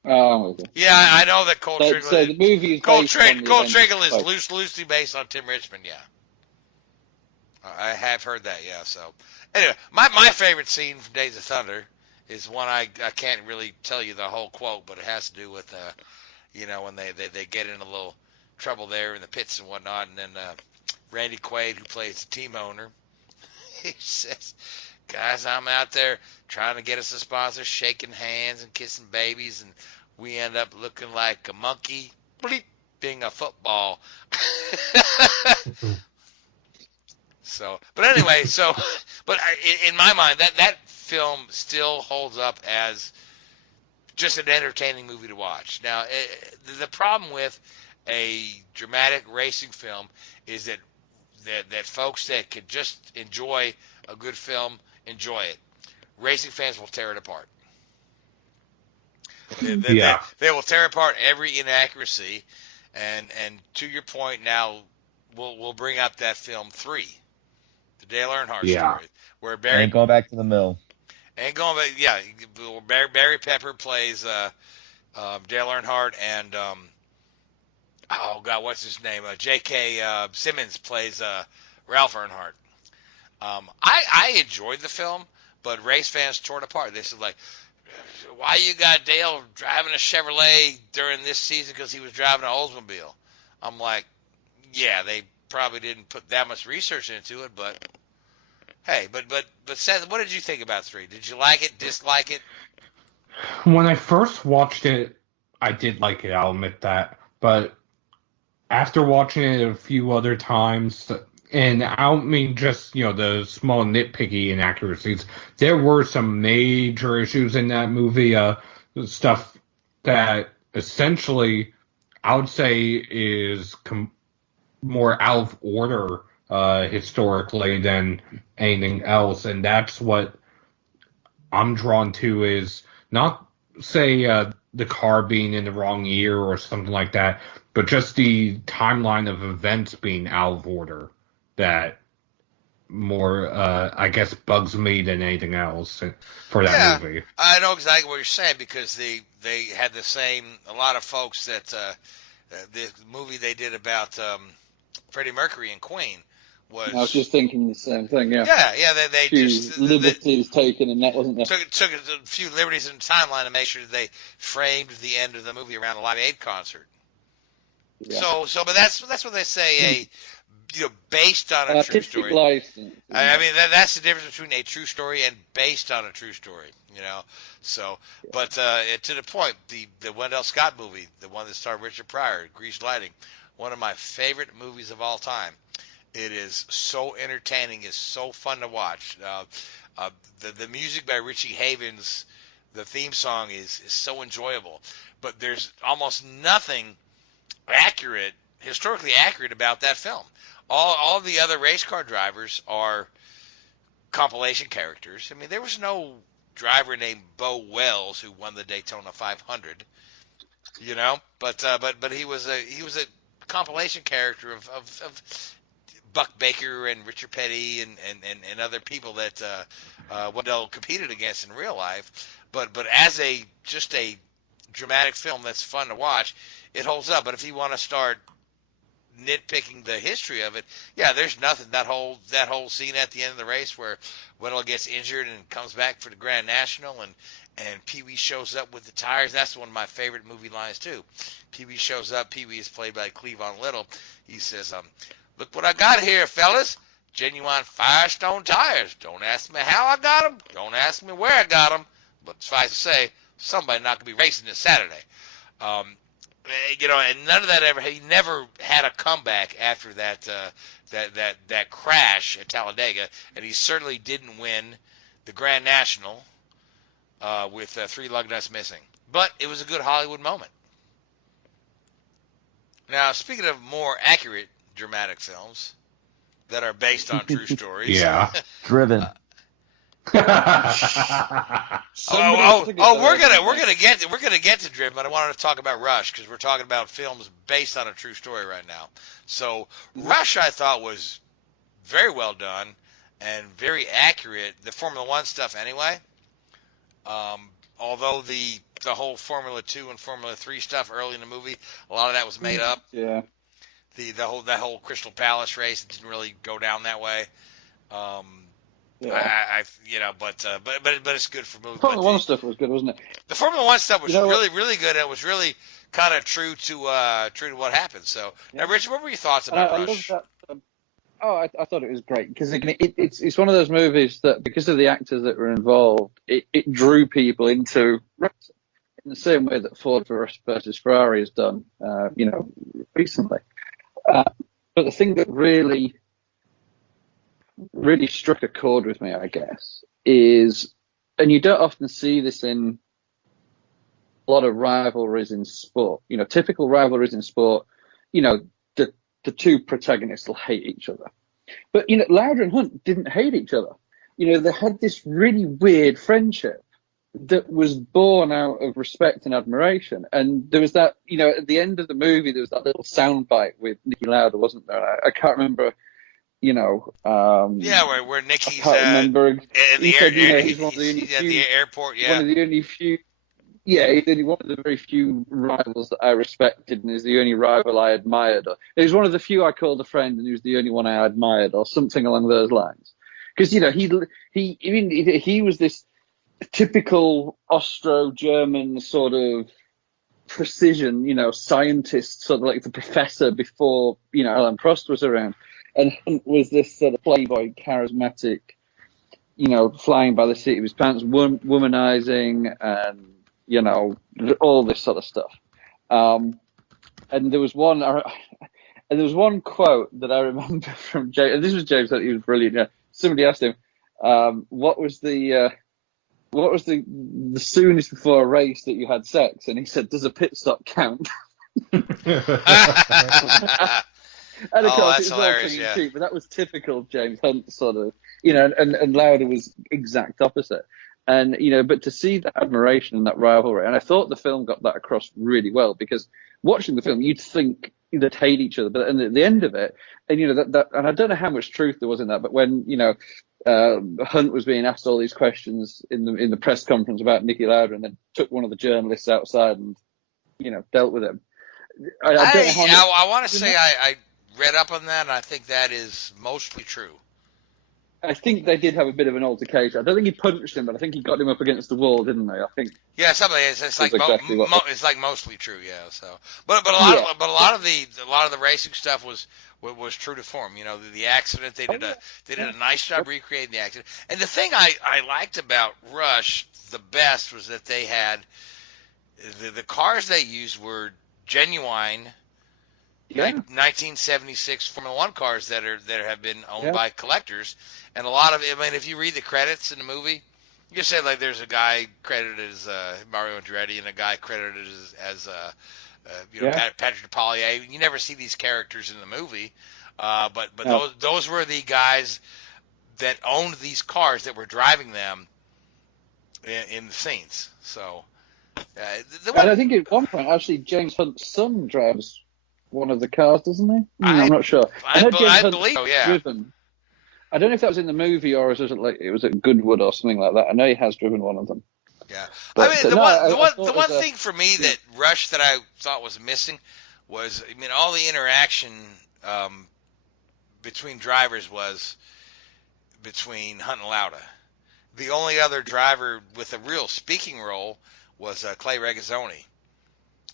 Oh, okay. Yeah, I know that Cole Trickle. So the movie is Cole Trickle is loosely based on Tim Richmond. Yeah, I have heard that. Yeah. So anyway, my favorite scene from Days of Thunder is one I can't really tell you the whole quote, but it has to do with when they get in a little trouble there in the pits and whatnot, and then Randy Quaid, who plays the team owner, he says, "Guys, I'm out there trying to get us a sponsor, shaking hands and kissing babies, and we end up looking like a monkey bleeping a football." But anyway, in my mind, that film still holds up as just an entertaining movie to watch. Now, the problem with a dramatic racing film is that folks that could just enjoy a good film enjoy it. Racing fans will tear it apart. They will tear apart every inaccuracy, and to your point, now we'll bring up that film 3, the Dale Earnhardt story, where Barry ain't going back to the mill. Ain't going back. Yeah, Barry Pepper plays Dale Earnhardt, and oh God, what's his name? J.K. Simmons plays Ralph Earnhardt. I enjoyed the film, but race fans tore it apart. They said, like, why you got Dale driving a Chevrolet during this season because he was driving an Oldsmobile? I'm like, yeah, they probably didn't put that much research into it, but hey, but Seth, what did you think about 3? Did you like it, dislike it? When I first watched it, I did like it, I'll admit that. But after watching it a few other times, and I don't mean just, the small nitpicky inaccuracies, there were some major issues in that movie, stuff that essentially I would say is more out of order historically than anything else, and that's what I'm drawn to, is not, say, the car being in the wrong year or something like that, but just the timeline of events being out of order that more, I guess, bugs me than anything else for that movie. I know exactly what you're saying, because they had a lot of folks that the movie they did about Freddie Mercury and Queen was. I was just thinking the same thing. Yeah. Yeah. They Few just liberties taken in that, wasn't there? took a few liberties in the timeline to make sure that they framed the end of the movie around a Live Aid concert. Yeah. But that's what they say. Based on a true story. License, I mean, that's the difference between a true story and based on a true story, So, but to the point, the Wendell Scott movie, the one that starred Richard Pryor, Grease Lighting, one of my favorite movies of all time. It is so entertaining. It's so fun to watch. The music by Richie Havens, the theme song is so enjoyable. But there's almost nothing historically accurate about that film. All the other race car drivers are compilation characters. I mean, there was no driver named Bo Wells who won the Daytona 500, but he was a compilation character of Buck Baker and Richard Petty and other people that Wendell competed against in real life. But as just a dramatic film that's fun to watch, it holds up. But if you want to start nitpicking the history of it, there's nothing. That whole scene at the end of the race where Wendell gets injured and comes back for the Grand National, and Pee Wee shows up with the tires. That's one of my favorite movie lines too. Pee Wee shows up. Pee Wee is played by Cleavon Little. He says, "Look what I got here, fellas. Genuine Firestone tires. Don't ask me how I got them. Don't ask me where I got them. But suffice to say, somebody not gonna be racing this Saturday." And none of that he never had a comeback after that crash at Talladega, and he certainly didn't win the Grand National with 3 lug nuts missing. But it was a good Hollywood moment. Now, speaking of more accurate dramatic films that are based on true stories, Driven. we're gonna get to Driven, but I wanted to talk about Rush because we're talking about films based on a true story right now. So Rush, I thought, was very well done and very accurate. The Formula One stuff, anyway. Although the whole Formula 2 and Formula 3 stuff early in the movie, a lot of that was made up. Yeah. That whole Crystal Palace race didn't really go down that way. Yeah. But it's good for movies. Formula One stuff was good, wasn't it? The Formula One stuff was really good. It was really kind of true to what happened. So, now, Richard, what were your thoughts about Rush? I love that. I thought it was great because it's one of those movies that because of the actors that were involved, it drew people into racing in the same way that Ford versus Ferrari has done, recently. But the thing that really struck a chord with me, I guess, is, and you don't often see this in a lot of rivalries in sport. Typical rivalries in sport, the two protagonists will hate each other. But, Lauder and Hunt didn't hate each other. They had this really weird friendship that was born out of respect and admiration. And there was that, at the end of the movie, there was that little soundbite with Niki Lauda, wasn't there? I can't remember. Where Nicky's I can't remember. at the airport. Yeah, one of the only few. Yeah, he's only one of the very few rivals that I respected, and is the only rival I admired. He was one of the few I called a friend, and he was the only one I admired, or something along those lines. Because he was this typical Austro-German sort of precision, scientist, sort of like the professor before Alan Prost was around. And Hunt was this sort of playboy, charismatic, flying by the seat of his pants, womanizing, and all this sort of stuff. And there was one quote that I remember from James, and this was James, that he was brilliant. Somebody asked him, what was the soonest before a race that you had sex? And he said, "Does a pit stop count?" And of course, that's it was hilarious, all cheap, but that was typical James Hunt sort of, and Lauda was exact opposite. And, but to see that admiration and that rivalry, and I thought the film got that across really well, because watching the film, you'd think they'd hate each other, but at the end of it, and, and I don't know how much truth there was in that, but when, Hunt was being asked all these questions in the press conference about Niki Lauda, and then took one of the journalists outside and, dealt with him. I want to say I read up on that, and I think that is mostly true. I think they did have a bit of an altercation. I don't think he punched him, but I think he got him up against the wall, didn't they? I think. Yeah, something. It's like exactly it's like mostly true. Yeah. So, but a lot of the racing stuff was true to form. You know, the accident, they did a nice job recreating the accident. And the thing I liked about Rush the best was that they had the cars they used were genuine 1976 Formula One cars that have been owned by collectors, and a lot of I mean, if you read the credits in the movie, you just say like there's a guy credited as Mario Andretti and a guy credited as Patrick Depailler. You never see these characters in the movie, but those were the guys that owned these cars that were driving them in the scenes. So, and I think at one point actually James Hunt's son drives one of the cars, doesn't he? I'm not sure. I believe so, yeah. Driven. I don't know if that was in the movie or it was at Goodwood or something like that. I know he has driven one of them. Yeah. But, I mean, the one thing for me that Rush that I thought was missing was, I mean, all the interaction between drivers was between Hunt and Lauda. The only other driver with a real speaking role was Clay Regazzoni.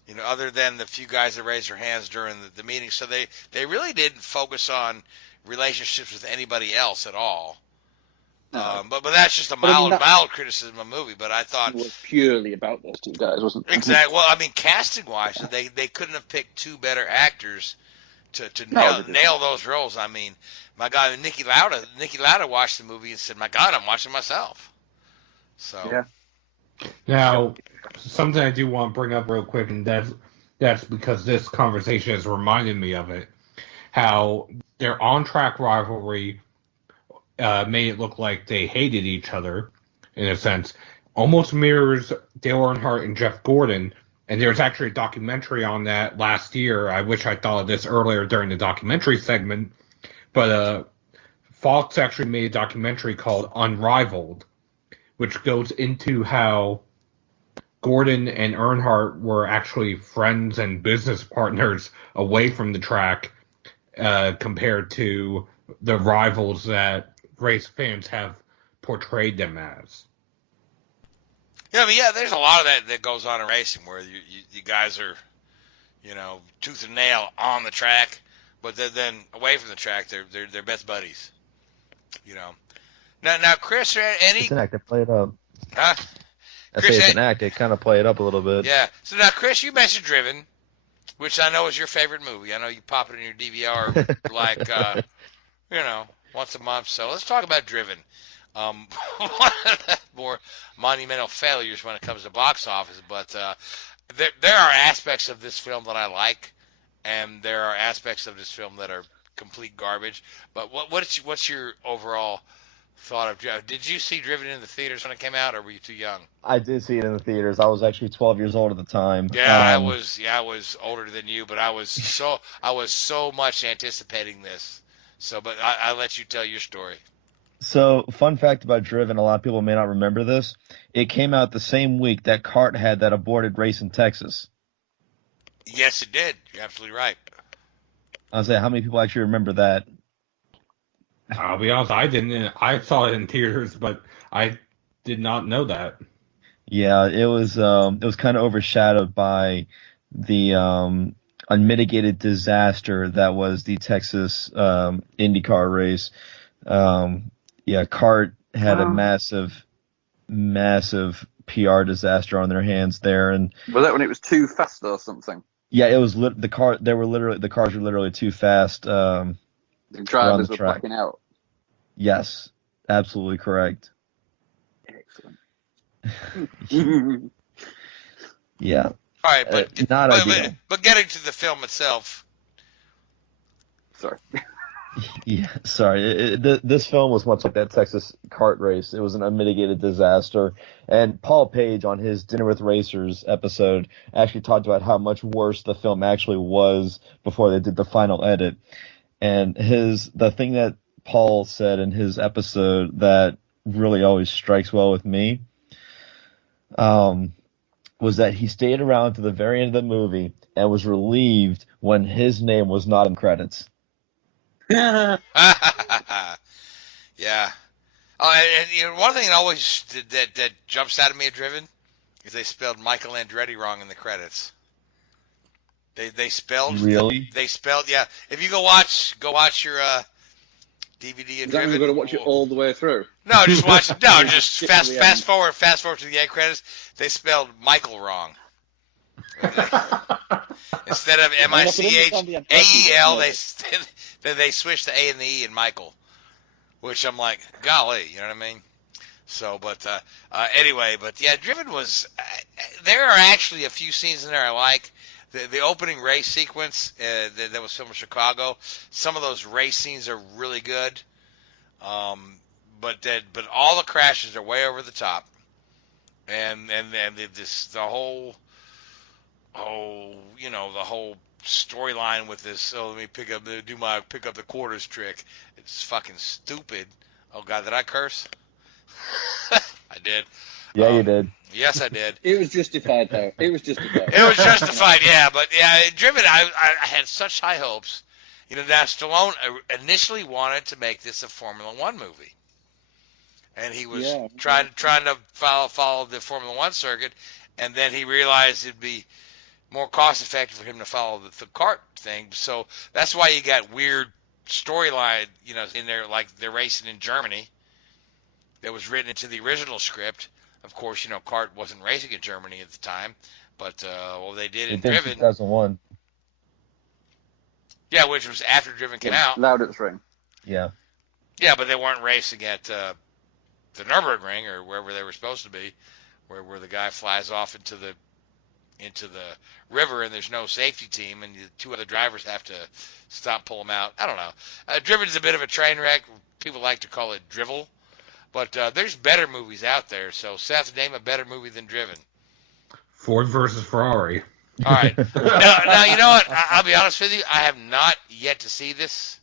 You know, other than the few guys that raised their hands during the meeting. So they really didn't focus on relationships with anybody else at all. No. But that's just a mild criticism of the movie. But I thought it was purely about those two guys, wasn't it? Exactly. Well, I mean, casting-wise, they couldn't have picked two better actors to nail those roles. I mean, my God, Niki Lauda watched the movie and said, "My God, I'm watching myself." So. Yeah. Now, something I do want to bring up real quick, and that's because this conversation has reminded me of it, how their on-track rivalry made it look like they hated each other, in a sense, almost mirrors Dale Earnhardt and Jeff Gordon, and there's actually a documentary on that last year. I wish I thought of this earlier during the documentary segment, but Fox actually made a documentary called Unrivaled, which goes into how Gordon and Earnhardt were actually friends and business partners away from the track compared to the rivals that race fans have portrayed them as. Yeah, I mean, there's a lot of that goes on in racing where you guys are, you know, tooth and nail on the track, but then away from the track, they're best buddies, you know. Now, Chris, any... It's an act. They play it up. Huh? I say it's an act. They kind of play it up a little bit. Yeah. So now, Chris, you mentioned Driven, which I know is your favorite movie. I know you pop it in your DVR like, you know, once a month. So let's talk about Driven. One of the more monumental failures when it comes to box office. But there are aspects of this film that I like, and there are aspects of this film that are complete garbage. But what's your overall thought of? Did you see Driven in the theaters when it came out, or were you too young? I did see it in the theaters. I was actually 12 years old at the time. Yeah, I was older than you, but I was so much anticipating this. So, but I let you tell your story. So, fun fact about Driven, a lot of people may not remember this. It came out the same week that CART had that aborted race in Texas. Yes, it did. You're absolutely right. I was saying, how many people actually remember that? I'll be honest, I didn't. I saw it in theaters, but I did not know that. Yeah, it was kind of overshadowed by the unmitigated disaster that was the Texas IndyCar race. CART had a massive PR disaster on their hands there, and was that when it was too fast or something? Yeah, it was the cars were literally too fast. The drivers were backing out. Yes, absolutely correct. Excellent. Yeah. All right, but not ideal. But getting to the film itself. Sorry. Yeah, sorry. This film was much like that Texas kart race. It was an unmitigated disaster. And Paul Page, on his Dinner with Racers episode, actually talked about how much worse the film actually was before they did the final edit. And the thing that Paul said in his episode that really always strikes well with me was that he stayed around to the very end of the movie and was relieved when his name was not in credits. Yeah. Oh, and one thing that always that jumps out at me at Driven is they spelled Michael Andretti wrong in the credits. They spelled yeah. If you go watch your DVD and Driven. You're going to watch it all the way through. No, just watch. No, just fast forward to the end credits. They spelled Michael wrong. Instead of Michael, they switched the A and the E in Michael, which I'm like, golly, you know what I mean? So, but anyway, but yeah, Driven was. There are actually a few scenes in there I like. The opening race sequence that was filmed in Chicago. Some of those race scenes are really good. But all the crashes are way over the top, and the whole the whole storyline with this. Oh, let me pick up the quarters trick. It's fucking stupid. Oh God, did I curse? I did. Yeah, you did. Yes, I did. It was justified, though. It was justified. It was justified, yeah. But yeah, Driven, I had such high hopes. You know, now Stallone initially wanted to make this a Formula One movie, and he was trying to follow the Formula One circuit, and then he realized it'd be more cost effective for him to follow the kart thing. So that's why you got weird storyline, in there, like they're racing in Germany. That was written into the original script. Of course, kart wasn't racing in Germany at the time, but they did in Driven. 2001. Yeah, which was after Driven came out. Loudon's Ring. Yeah. Yeah, but they weren't racing at the Nürburgring or wherever they were supposed to be, where the guy flies off into the river and there's no safety team and the two other drivers have to stop, pull him out. I don't know. Driven's a bit of a train wreck. People like to call it drivel. But there's better movies out there. So, Seth, name a better movie than Driven. Ford versus Ferrari. All right. Now, you know what? I'll be honest with you. I have not yet to see this.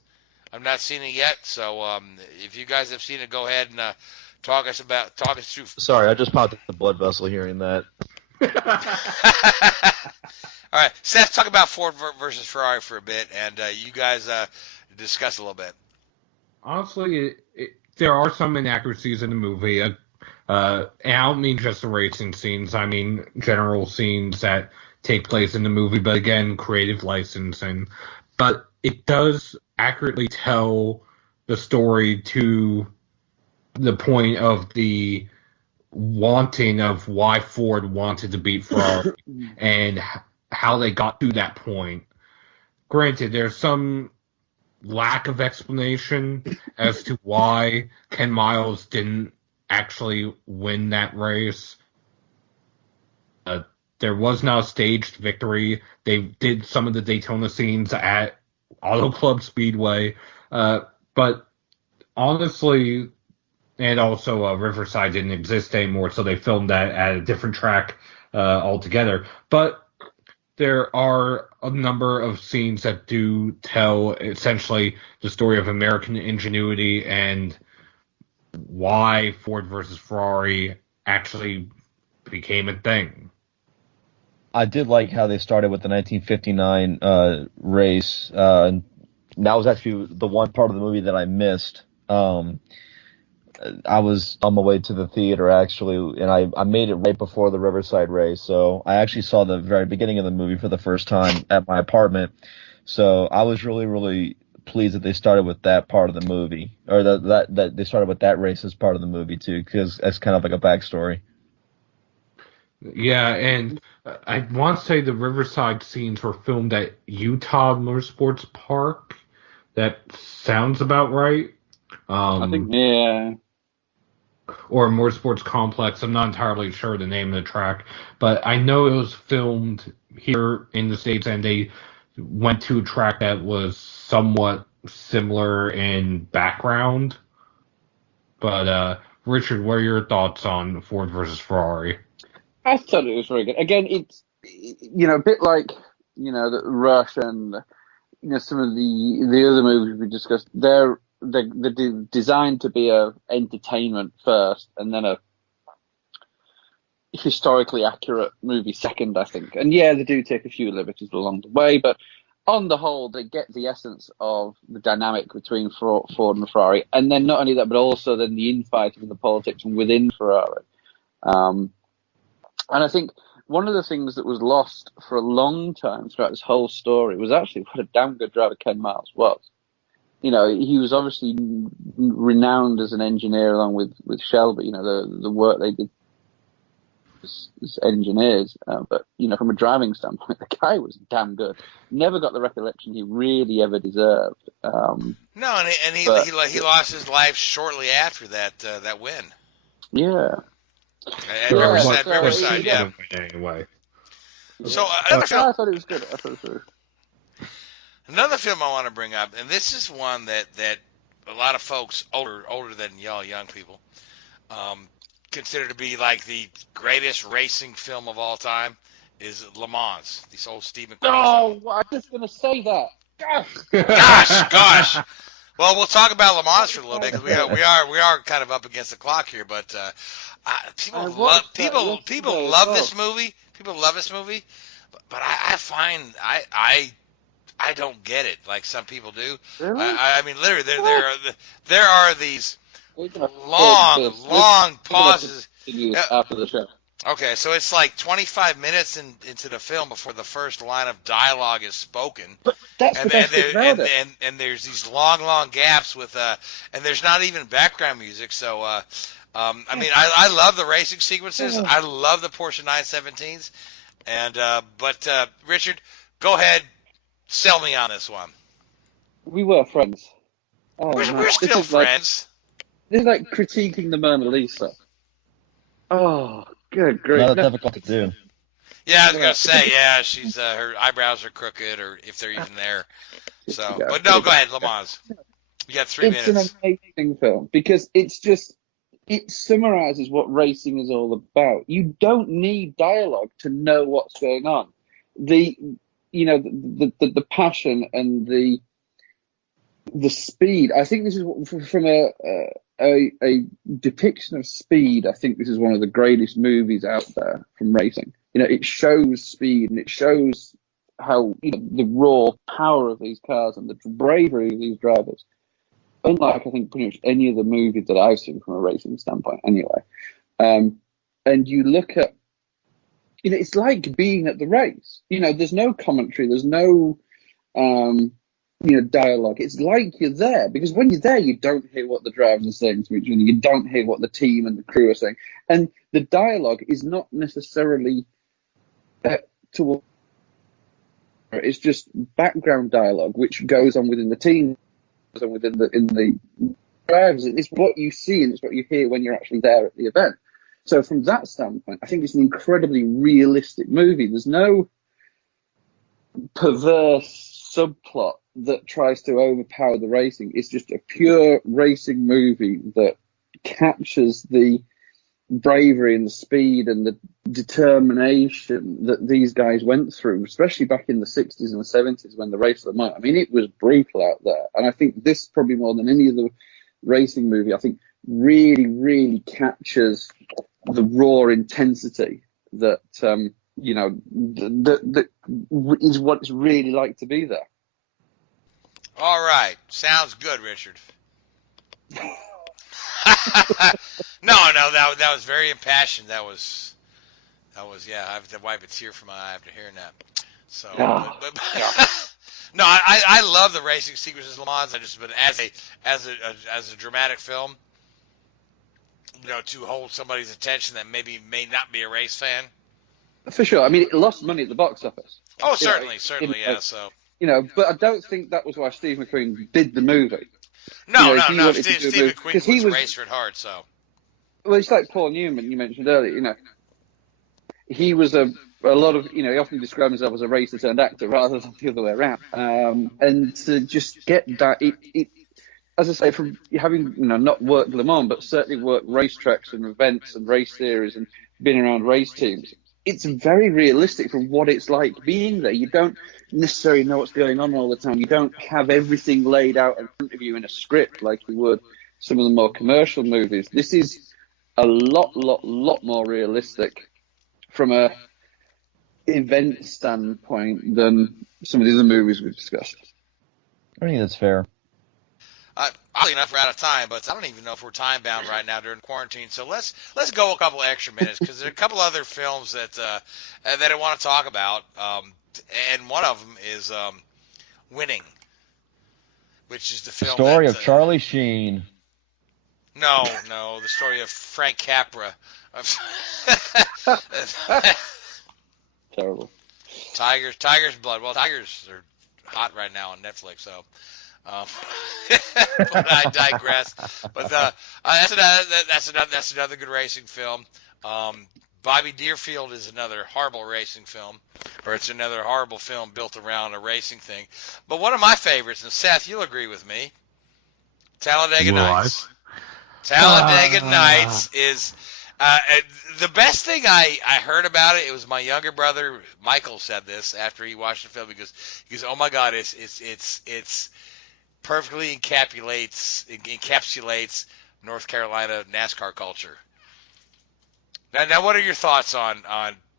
I've not seen it yet. So, if you guys have seen it, go ahead and talk us through. Sorry, I just popped the blood vessel hearing that. All right. Seth, talk about Ford versus Ferrari for a bit, and you guys discuss a little bit. Honestly, there are some inaccuracies in the movie. And I don't mean just the racing scenes. I mean general scenes that take place in the movie, but again, creative licensing. But it does accurately tell the story to the point of the wanting of why Ford wanted to beat Ferrari and how they got to that point. Granted, there's some lack of explanation as to why Ken Miles didn't actually win that race. There was not a staged victory. They did some of the Daytona scenes at Auto Club Speedway. But honestly, and also Riverside didn't exist anymore, so they filmed that at a different track altogether. But there are a number of scenes that do tell essentially the story of American ingenuity and why Ford versus Ferrari actually became a thing. I did like how they started with the 1959 race. And that was actually the one part of the movie that I missed. I was on my way to the theater, actually, and I made it right before the Riverside race. So I actually saw the very beginning of the movie for the first time at my apartment. So I was really, really pleased that they started with that part of the movie, or that they started with that race as part of the movie, too, because that's kind of like a backstory. Yeah, and I want to say the Riverside scenes were filmed at Utah Motorsports Park. That sounds about right. I think, yeah. Or Motorsports Complex. I'm not entirely sure the name of the track, but I know it was filmed here in the States, and they went to a track that was somewhat similar in background. But Richard, what are your thoughts on Ford versus Ferrari? I thought it was very good. Again, it's a bit like the Rush and some of the other movies we discussed. They're designed to be a entertainment first, and then a historically accurate movie second, I think. And yeah, they do take a few liberties along the way, but on the whole, they get the essence of the dynamic between Ford and Ferrari, and then not only that, but also then the infighting of the politics from within Ferrari. And I think one of the things that was lost for a long time throughout this whole story was actually what a damn good driver Ken Miles was. You know, he was obviously renowned as an engineer along with Shelby, you know, the work they did as engineers. But, you know, from a driving standpoint, the guy was damn good. Never got the recollection he really ever deserved. No, and he lost his life shortly after that win. Yeah. At Riverside, yeah. Anyway. So another film. I thought it was good. Another film I want to bring up, and this is one that a lot of folks older than y'all young people consider to be like the greatest racing film of all time, is Le Mans. This old Steve McQueen. Oh, I was just going to say that. Gosh. Well, we'll talk about Le Mans for a little bit because we are kind of up against the clock here. But people love this movie. People love this movie, but I find I don't get it like some people do. Really? I mean, literally, there are these long pauses after the show. Okay, so it's like 25 minutes into the film before the first line of dialogue is spoken. But that's the best thing about it. And there's these long gaps with and there's not even background music. So I mean, I love the racing sequences. I love the Porsche 917s. And but Richard, go ahead, sell me on this one. We were friends. Oh, we're still friends. This is like critiquing the Mona Lisa. Oh, good grief. Not difficult to do. Yeah, I was gonna say, yeah, she's her eyebrows are crooked, or if they're even there. So, but no, go ahead, Le Mans. You got 3 minutes. It's an amazing film because it summarizes what racing is all about. You don't need dialogue to know what's going on. The passion and the speed. I think this is from a depiction of speed. I think this is one of the greatest movies out there from racing. You know, it shows speed and it shows how the raw power of these cars and the bravery of these drivers. Unlike, I think, pretty much any of the movies that I've seen from a racing standpoint, anyway. And you look at, it's like being at the race. There's no commentary, there's no, dialogue. It's like you're there, because when you're there, you don't hear what the drivers are saying to each other. You don't hear what the team and the crew are saying. And the dialogue is not necessarily it's just background dialogue, which goes on within the team and within the drivers. It's what you see and it's what you hear when you're actually there at the event. So from that standpoint, I think it's an incredibly realistic movie. There's no perverse subplot that tries to overpower the racing. It's just a pure racing movie that captures the bravery and the speed and the determination that these guys went through, especially back in the 60s and the 70s when the race of the night. I mean, it was brutal out there. And I think this, probably more than any other racing movie, I think really, really captures the raw intensity that, that is what it's really like to be there. All right. Sounds good, Richard. No, that was very impassioned. That was, yeah, I have to wipe a tear from my eye after hearing that. So, no, I love the racing sequences, Le Mans. But as a dramatic film, to hold somebody's attention that may not be a race fan. For sure. I mean, it lost money at the box office. Oh, certainly, yeah. So, but I don't think that was why Steve McQueen did the movie. No. Steve McQueen was racer at heart, so. Well, it's like Paul Newman you mentioned earlier. He was a lot of, he often described himself as a racer turned actor rather than the other way around. And to just get that, it as I say, from having not worked Le Mans, but certainly worked racetracks and events and race series and been around race teams. It's very realistic from what it's like being there. You don't necessarily know what's going on all the time. You don't have everything laid out in front of you in a script like you would some of the more commercial movies. This is a lot more realistic from a event standpoint than some of the other movies we've discussed. I think that's fair. Oddly enough, we're out of time, but I don't even know if we're time bound right now during quarantine. So let's go a couple extra minutes because there are a couple other films that I want to talk about, and one of them is Winning, which is the film. Story of Charlie Sheen. No, the story of Frank Capra. Terrible. Tiger's Blood. Well, tigers are hot right now on Netflix, so. But I digress. But that's another good racing film. Bobby Deerfield is another horrible racing film, or it's another horrible film built around a racing thing. But one of my favorites, and Seth, you'll agree with me, Talladega Nights. Talladega Nights is the best thing I heard about it. It was my younger brother Michael said this after he watched the film. He goes, oh my God, it's perfectly encapsulates North Carolina NASCAR culture. Now, what are your thoughts on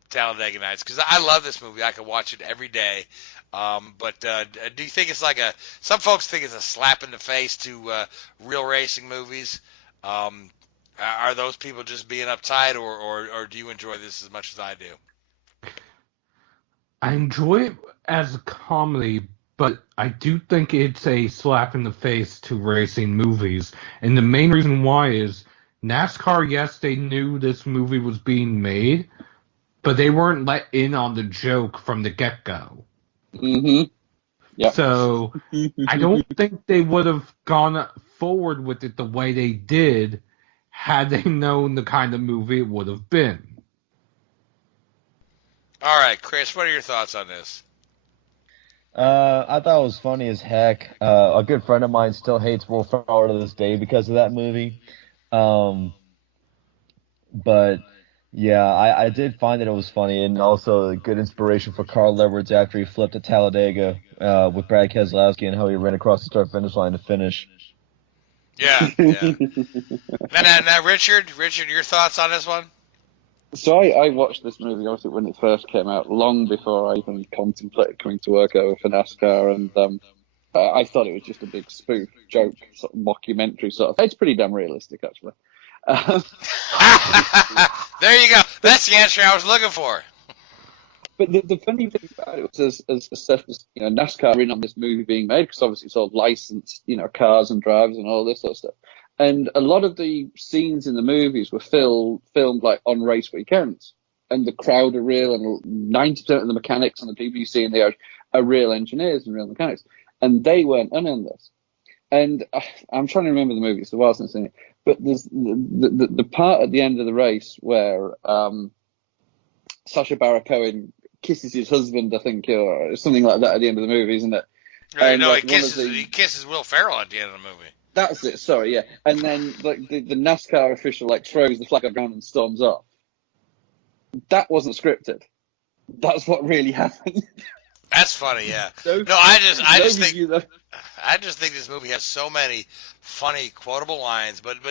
Talladega Nights? Because I love this movie. I could watch it every day. But do you think it's like some folks think it's a slap in the face to real racing movies? Are those people just being uptight, or do you enjoy this as much as I do? I enjoy it as a comedy, but I do think it's a slap in the face to racing movies. And the main reason why is NASCAR, yes, they knew this movie was being made, but they weren't let in on the joke from the get-go. Mm-hmm. Yep. So I don't think they would have gone forward with it the way they did had they known the kind of movie it would have been. All right, Chris, what are your thoughts on this? I thought it was funny as heck. A good friend of mine still hates Will Ferrell to this day because of that movie. But yeah, I did find that it was funny, and also a good inspiration for Carl Edwards after he flipped at Talladega with Brad Keselowski and how he ran across the start-finish line to finish. Yeah. Now, Richard, your thoughts on this one? So I watched this movie obviously when it first came out, long before I even contemplated coming to work over for NASCAR, and I thought it was just a big spoof, joke, sort of mockumentary sort of. It's pretty damn realistic, actually. There you go. That's the answer I was looking for. But the funny thing about it was, as Seth was, NASCAR in on this movie being made, because obviously it's all licensed, cars and drivers and all this sort of stuff. And a lot of the scenes in the movies were filmed like on race weekends, and the crowd are real, and 90% of the mechanics and the people you see in the are real engineers and real mechanics, and they weren't in this. And I'm trying to remember the movie; it's a while since I've seen it. But there's the part at the end of the race where Sacha Baron Cohen kisses his husband, I think, or something like that at the end of the movie, isn't it? Right, no, he kisses Will Ferrell at the end of the movie. That's it. Sorry, yeah. And then like the NASCAR official throws the flag on the ground and storms off. That wasn't scripted. That's what really happened. That's funny, yeah. I just think this movie has so many funny quotable lines. But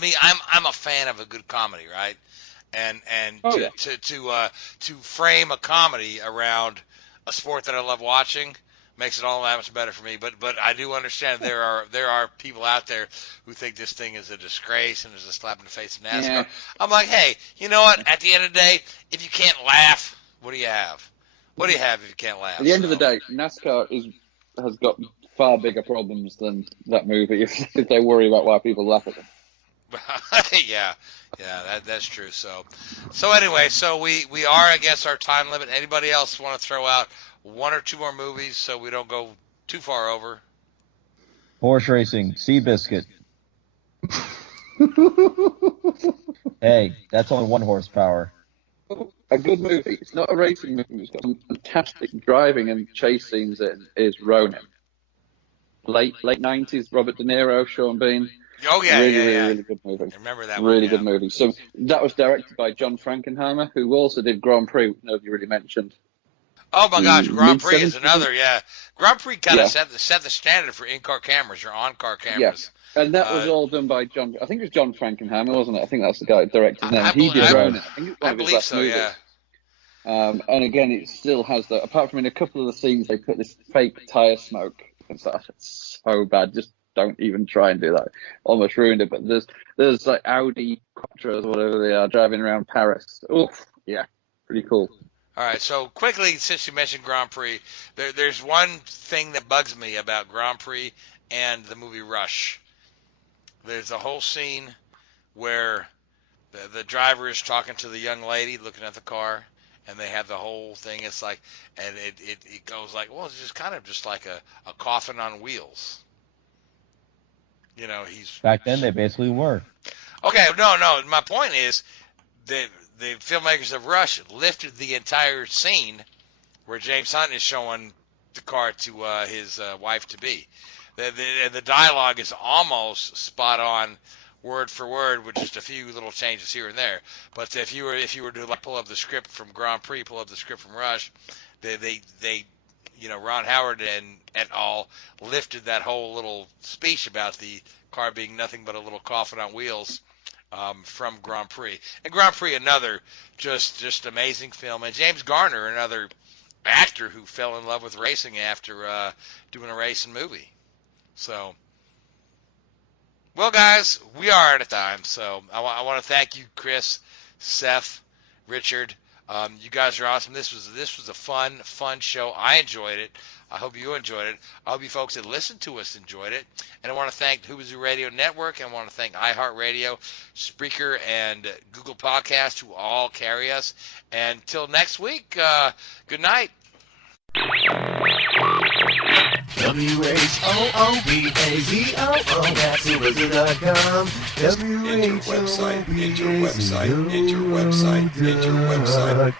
me, I'm a fan of a good comedy, right? And to frame a comedy around a sport that I love watching makes it all that much better for me. But I do understand there are people out there who think this thing is a disgrace and is a slap in the face of NASCAR. Yeah. I'm like, hey, you know what? At the end of the day, if you can't laugh, what do you have? What do you have if you can't laugh? At the end of the day, NASCAR has got far bigger problems than that movie if they worry about why people laugh at them. Yeah, that's true. So anyway, we are against our time limit. Anybody else want to throw out one or two more movies so we don't go too far over? Horse racing, Seabiscuit. Hey, that's only 1 horsepower. A good movie. It's not a racing movie. It's got some fantastic driving and chase scenes in. Is Ronin. Late 90s, Robert De Niro, Sean Bean. Oh yeah, really good movie. I remember that. Really good movie. So that was directed by John Frankenheimer, who also did Grand Prix, which nobody really mentioned. Oh my gosh, Grand Prix is another. Yeah, Grand Prix kind of set the standard for in-car cameras or on-car cameras. Yeah. And that was all done by John. I think it was John Frankenheimer, wasn't it? I think that's the guy that directed it. He did Ronin. I think it was one of his last movies. Yeah. And again, it still has the, apart from in a couple of the scenes, they put this fake tire smoke and stuff. It's so bad. Just don't even try and do that. Almost ruined it. But there's like Audi Quattros or whatever they are driving around Paris. Oof, yeah, pretty cool. All right, so quickly, since you mentioned Grand Prix, there's one thing that bugs me about Grand Prix and the movie Rush. There's a whole scene where the driver is talking to the young lady looking at the car, and they have the whole thing. It's like, and it goes like, well, it's just kind of just like a coffin on wheels. You know, Back then, they basically were. Okay, no. My point is, the filmmakers of Rush lifted the entire scene where James Hunt is showing the car to his wife-to-be. The dialogue is almost spot on, word for word, with just a few little changes here and there. But if you were to like pull up the script from Grand Prix, pull up the script from Rush, they Ron Howard and et al. Lifted that whole little speech about the car being nothing but a little coffin on wheels from Grand Prix. And Grand Prix, another just amazing film. And James Garner, another actor who fell in love with racing after doing a racing movie. So, well, guys, we are out of time. So I want to thank you, Chris, Seth, Richard. You guys are awesome. This was a fun show. I enjoyed it. I hope you enjoyed it. I hope you folks that listened to us enjoyed it. And I want to thank Whoozoo Radio Network. And I want to thank iHeartRadio, Spreaker, and Google Podcast, who all carry us. And until next week, good night. WHOOBAZOO, that's Whoozoo.com. Enter website, enter website, enter website, enter website.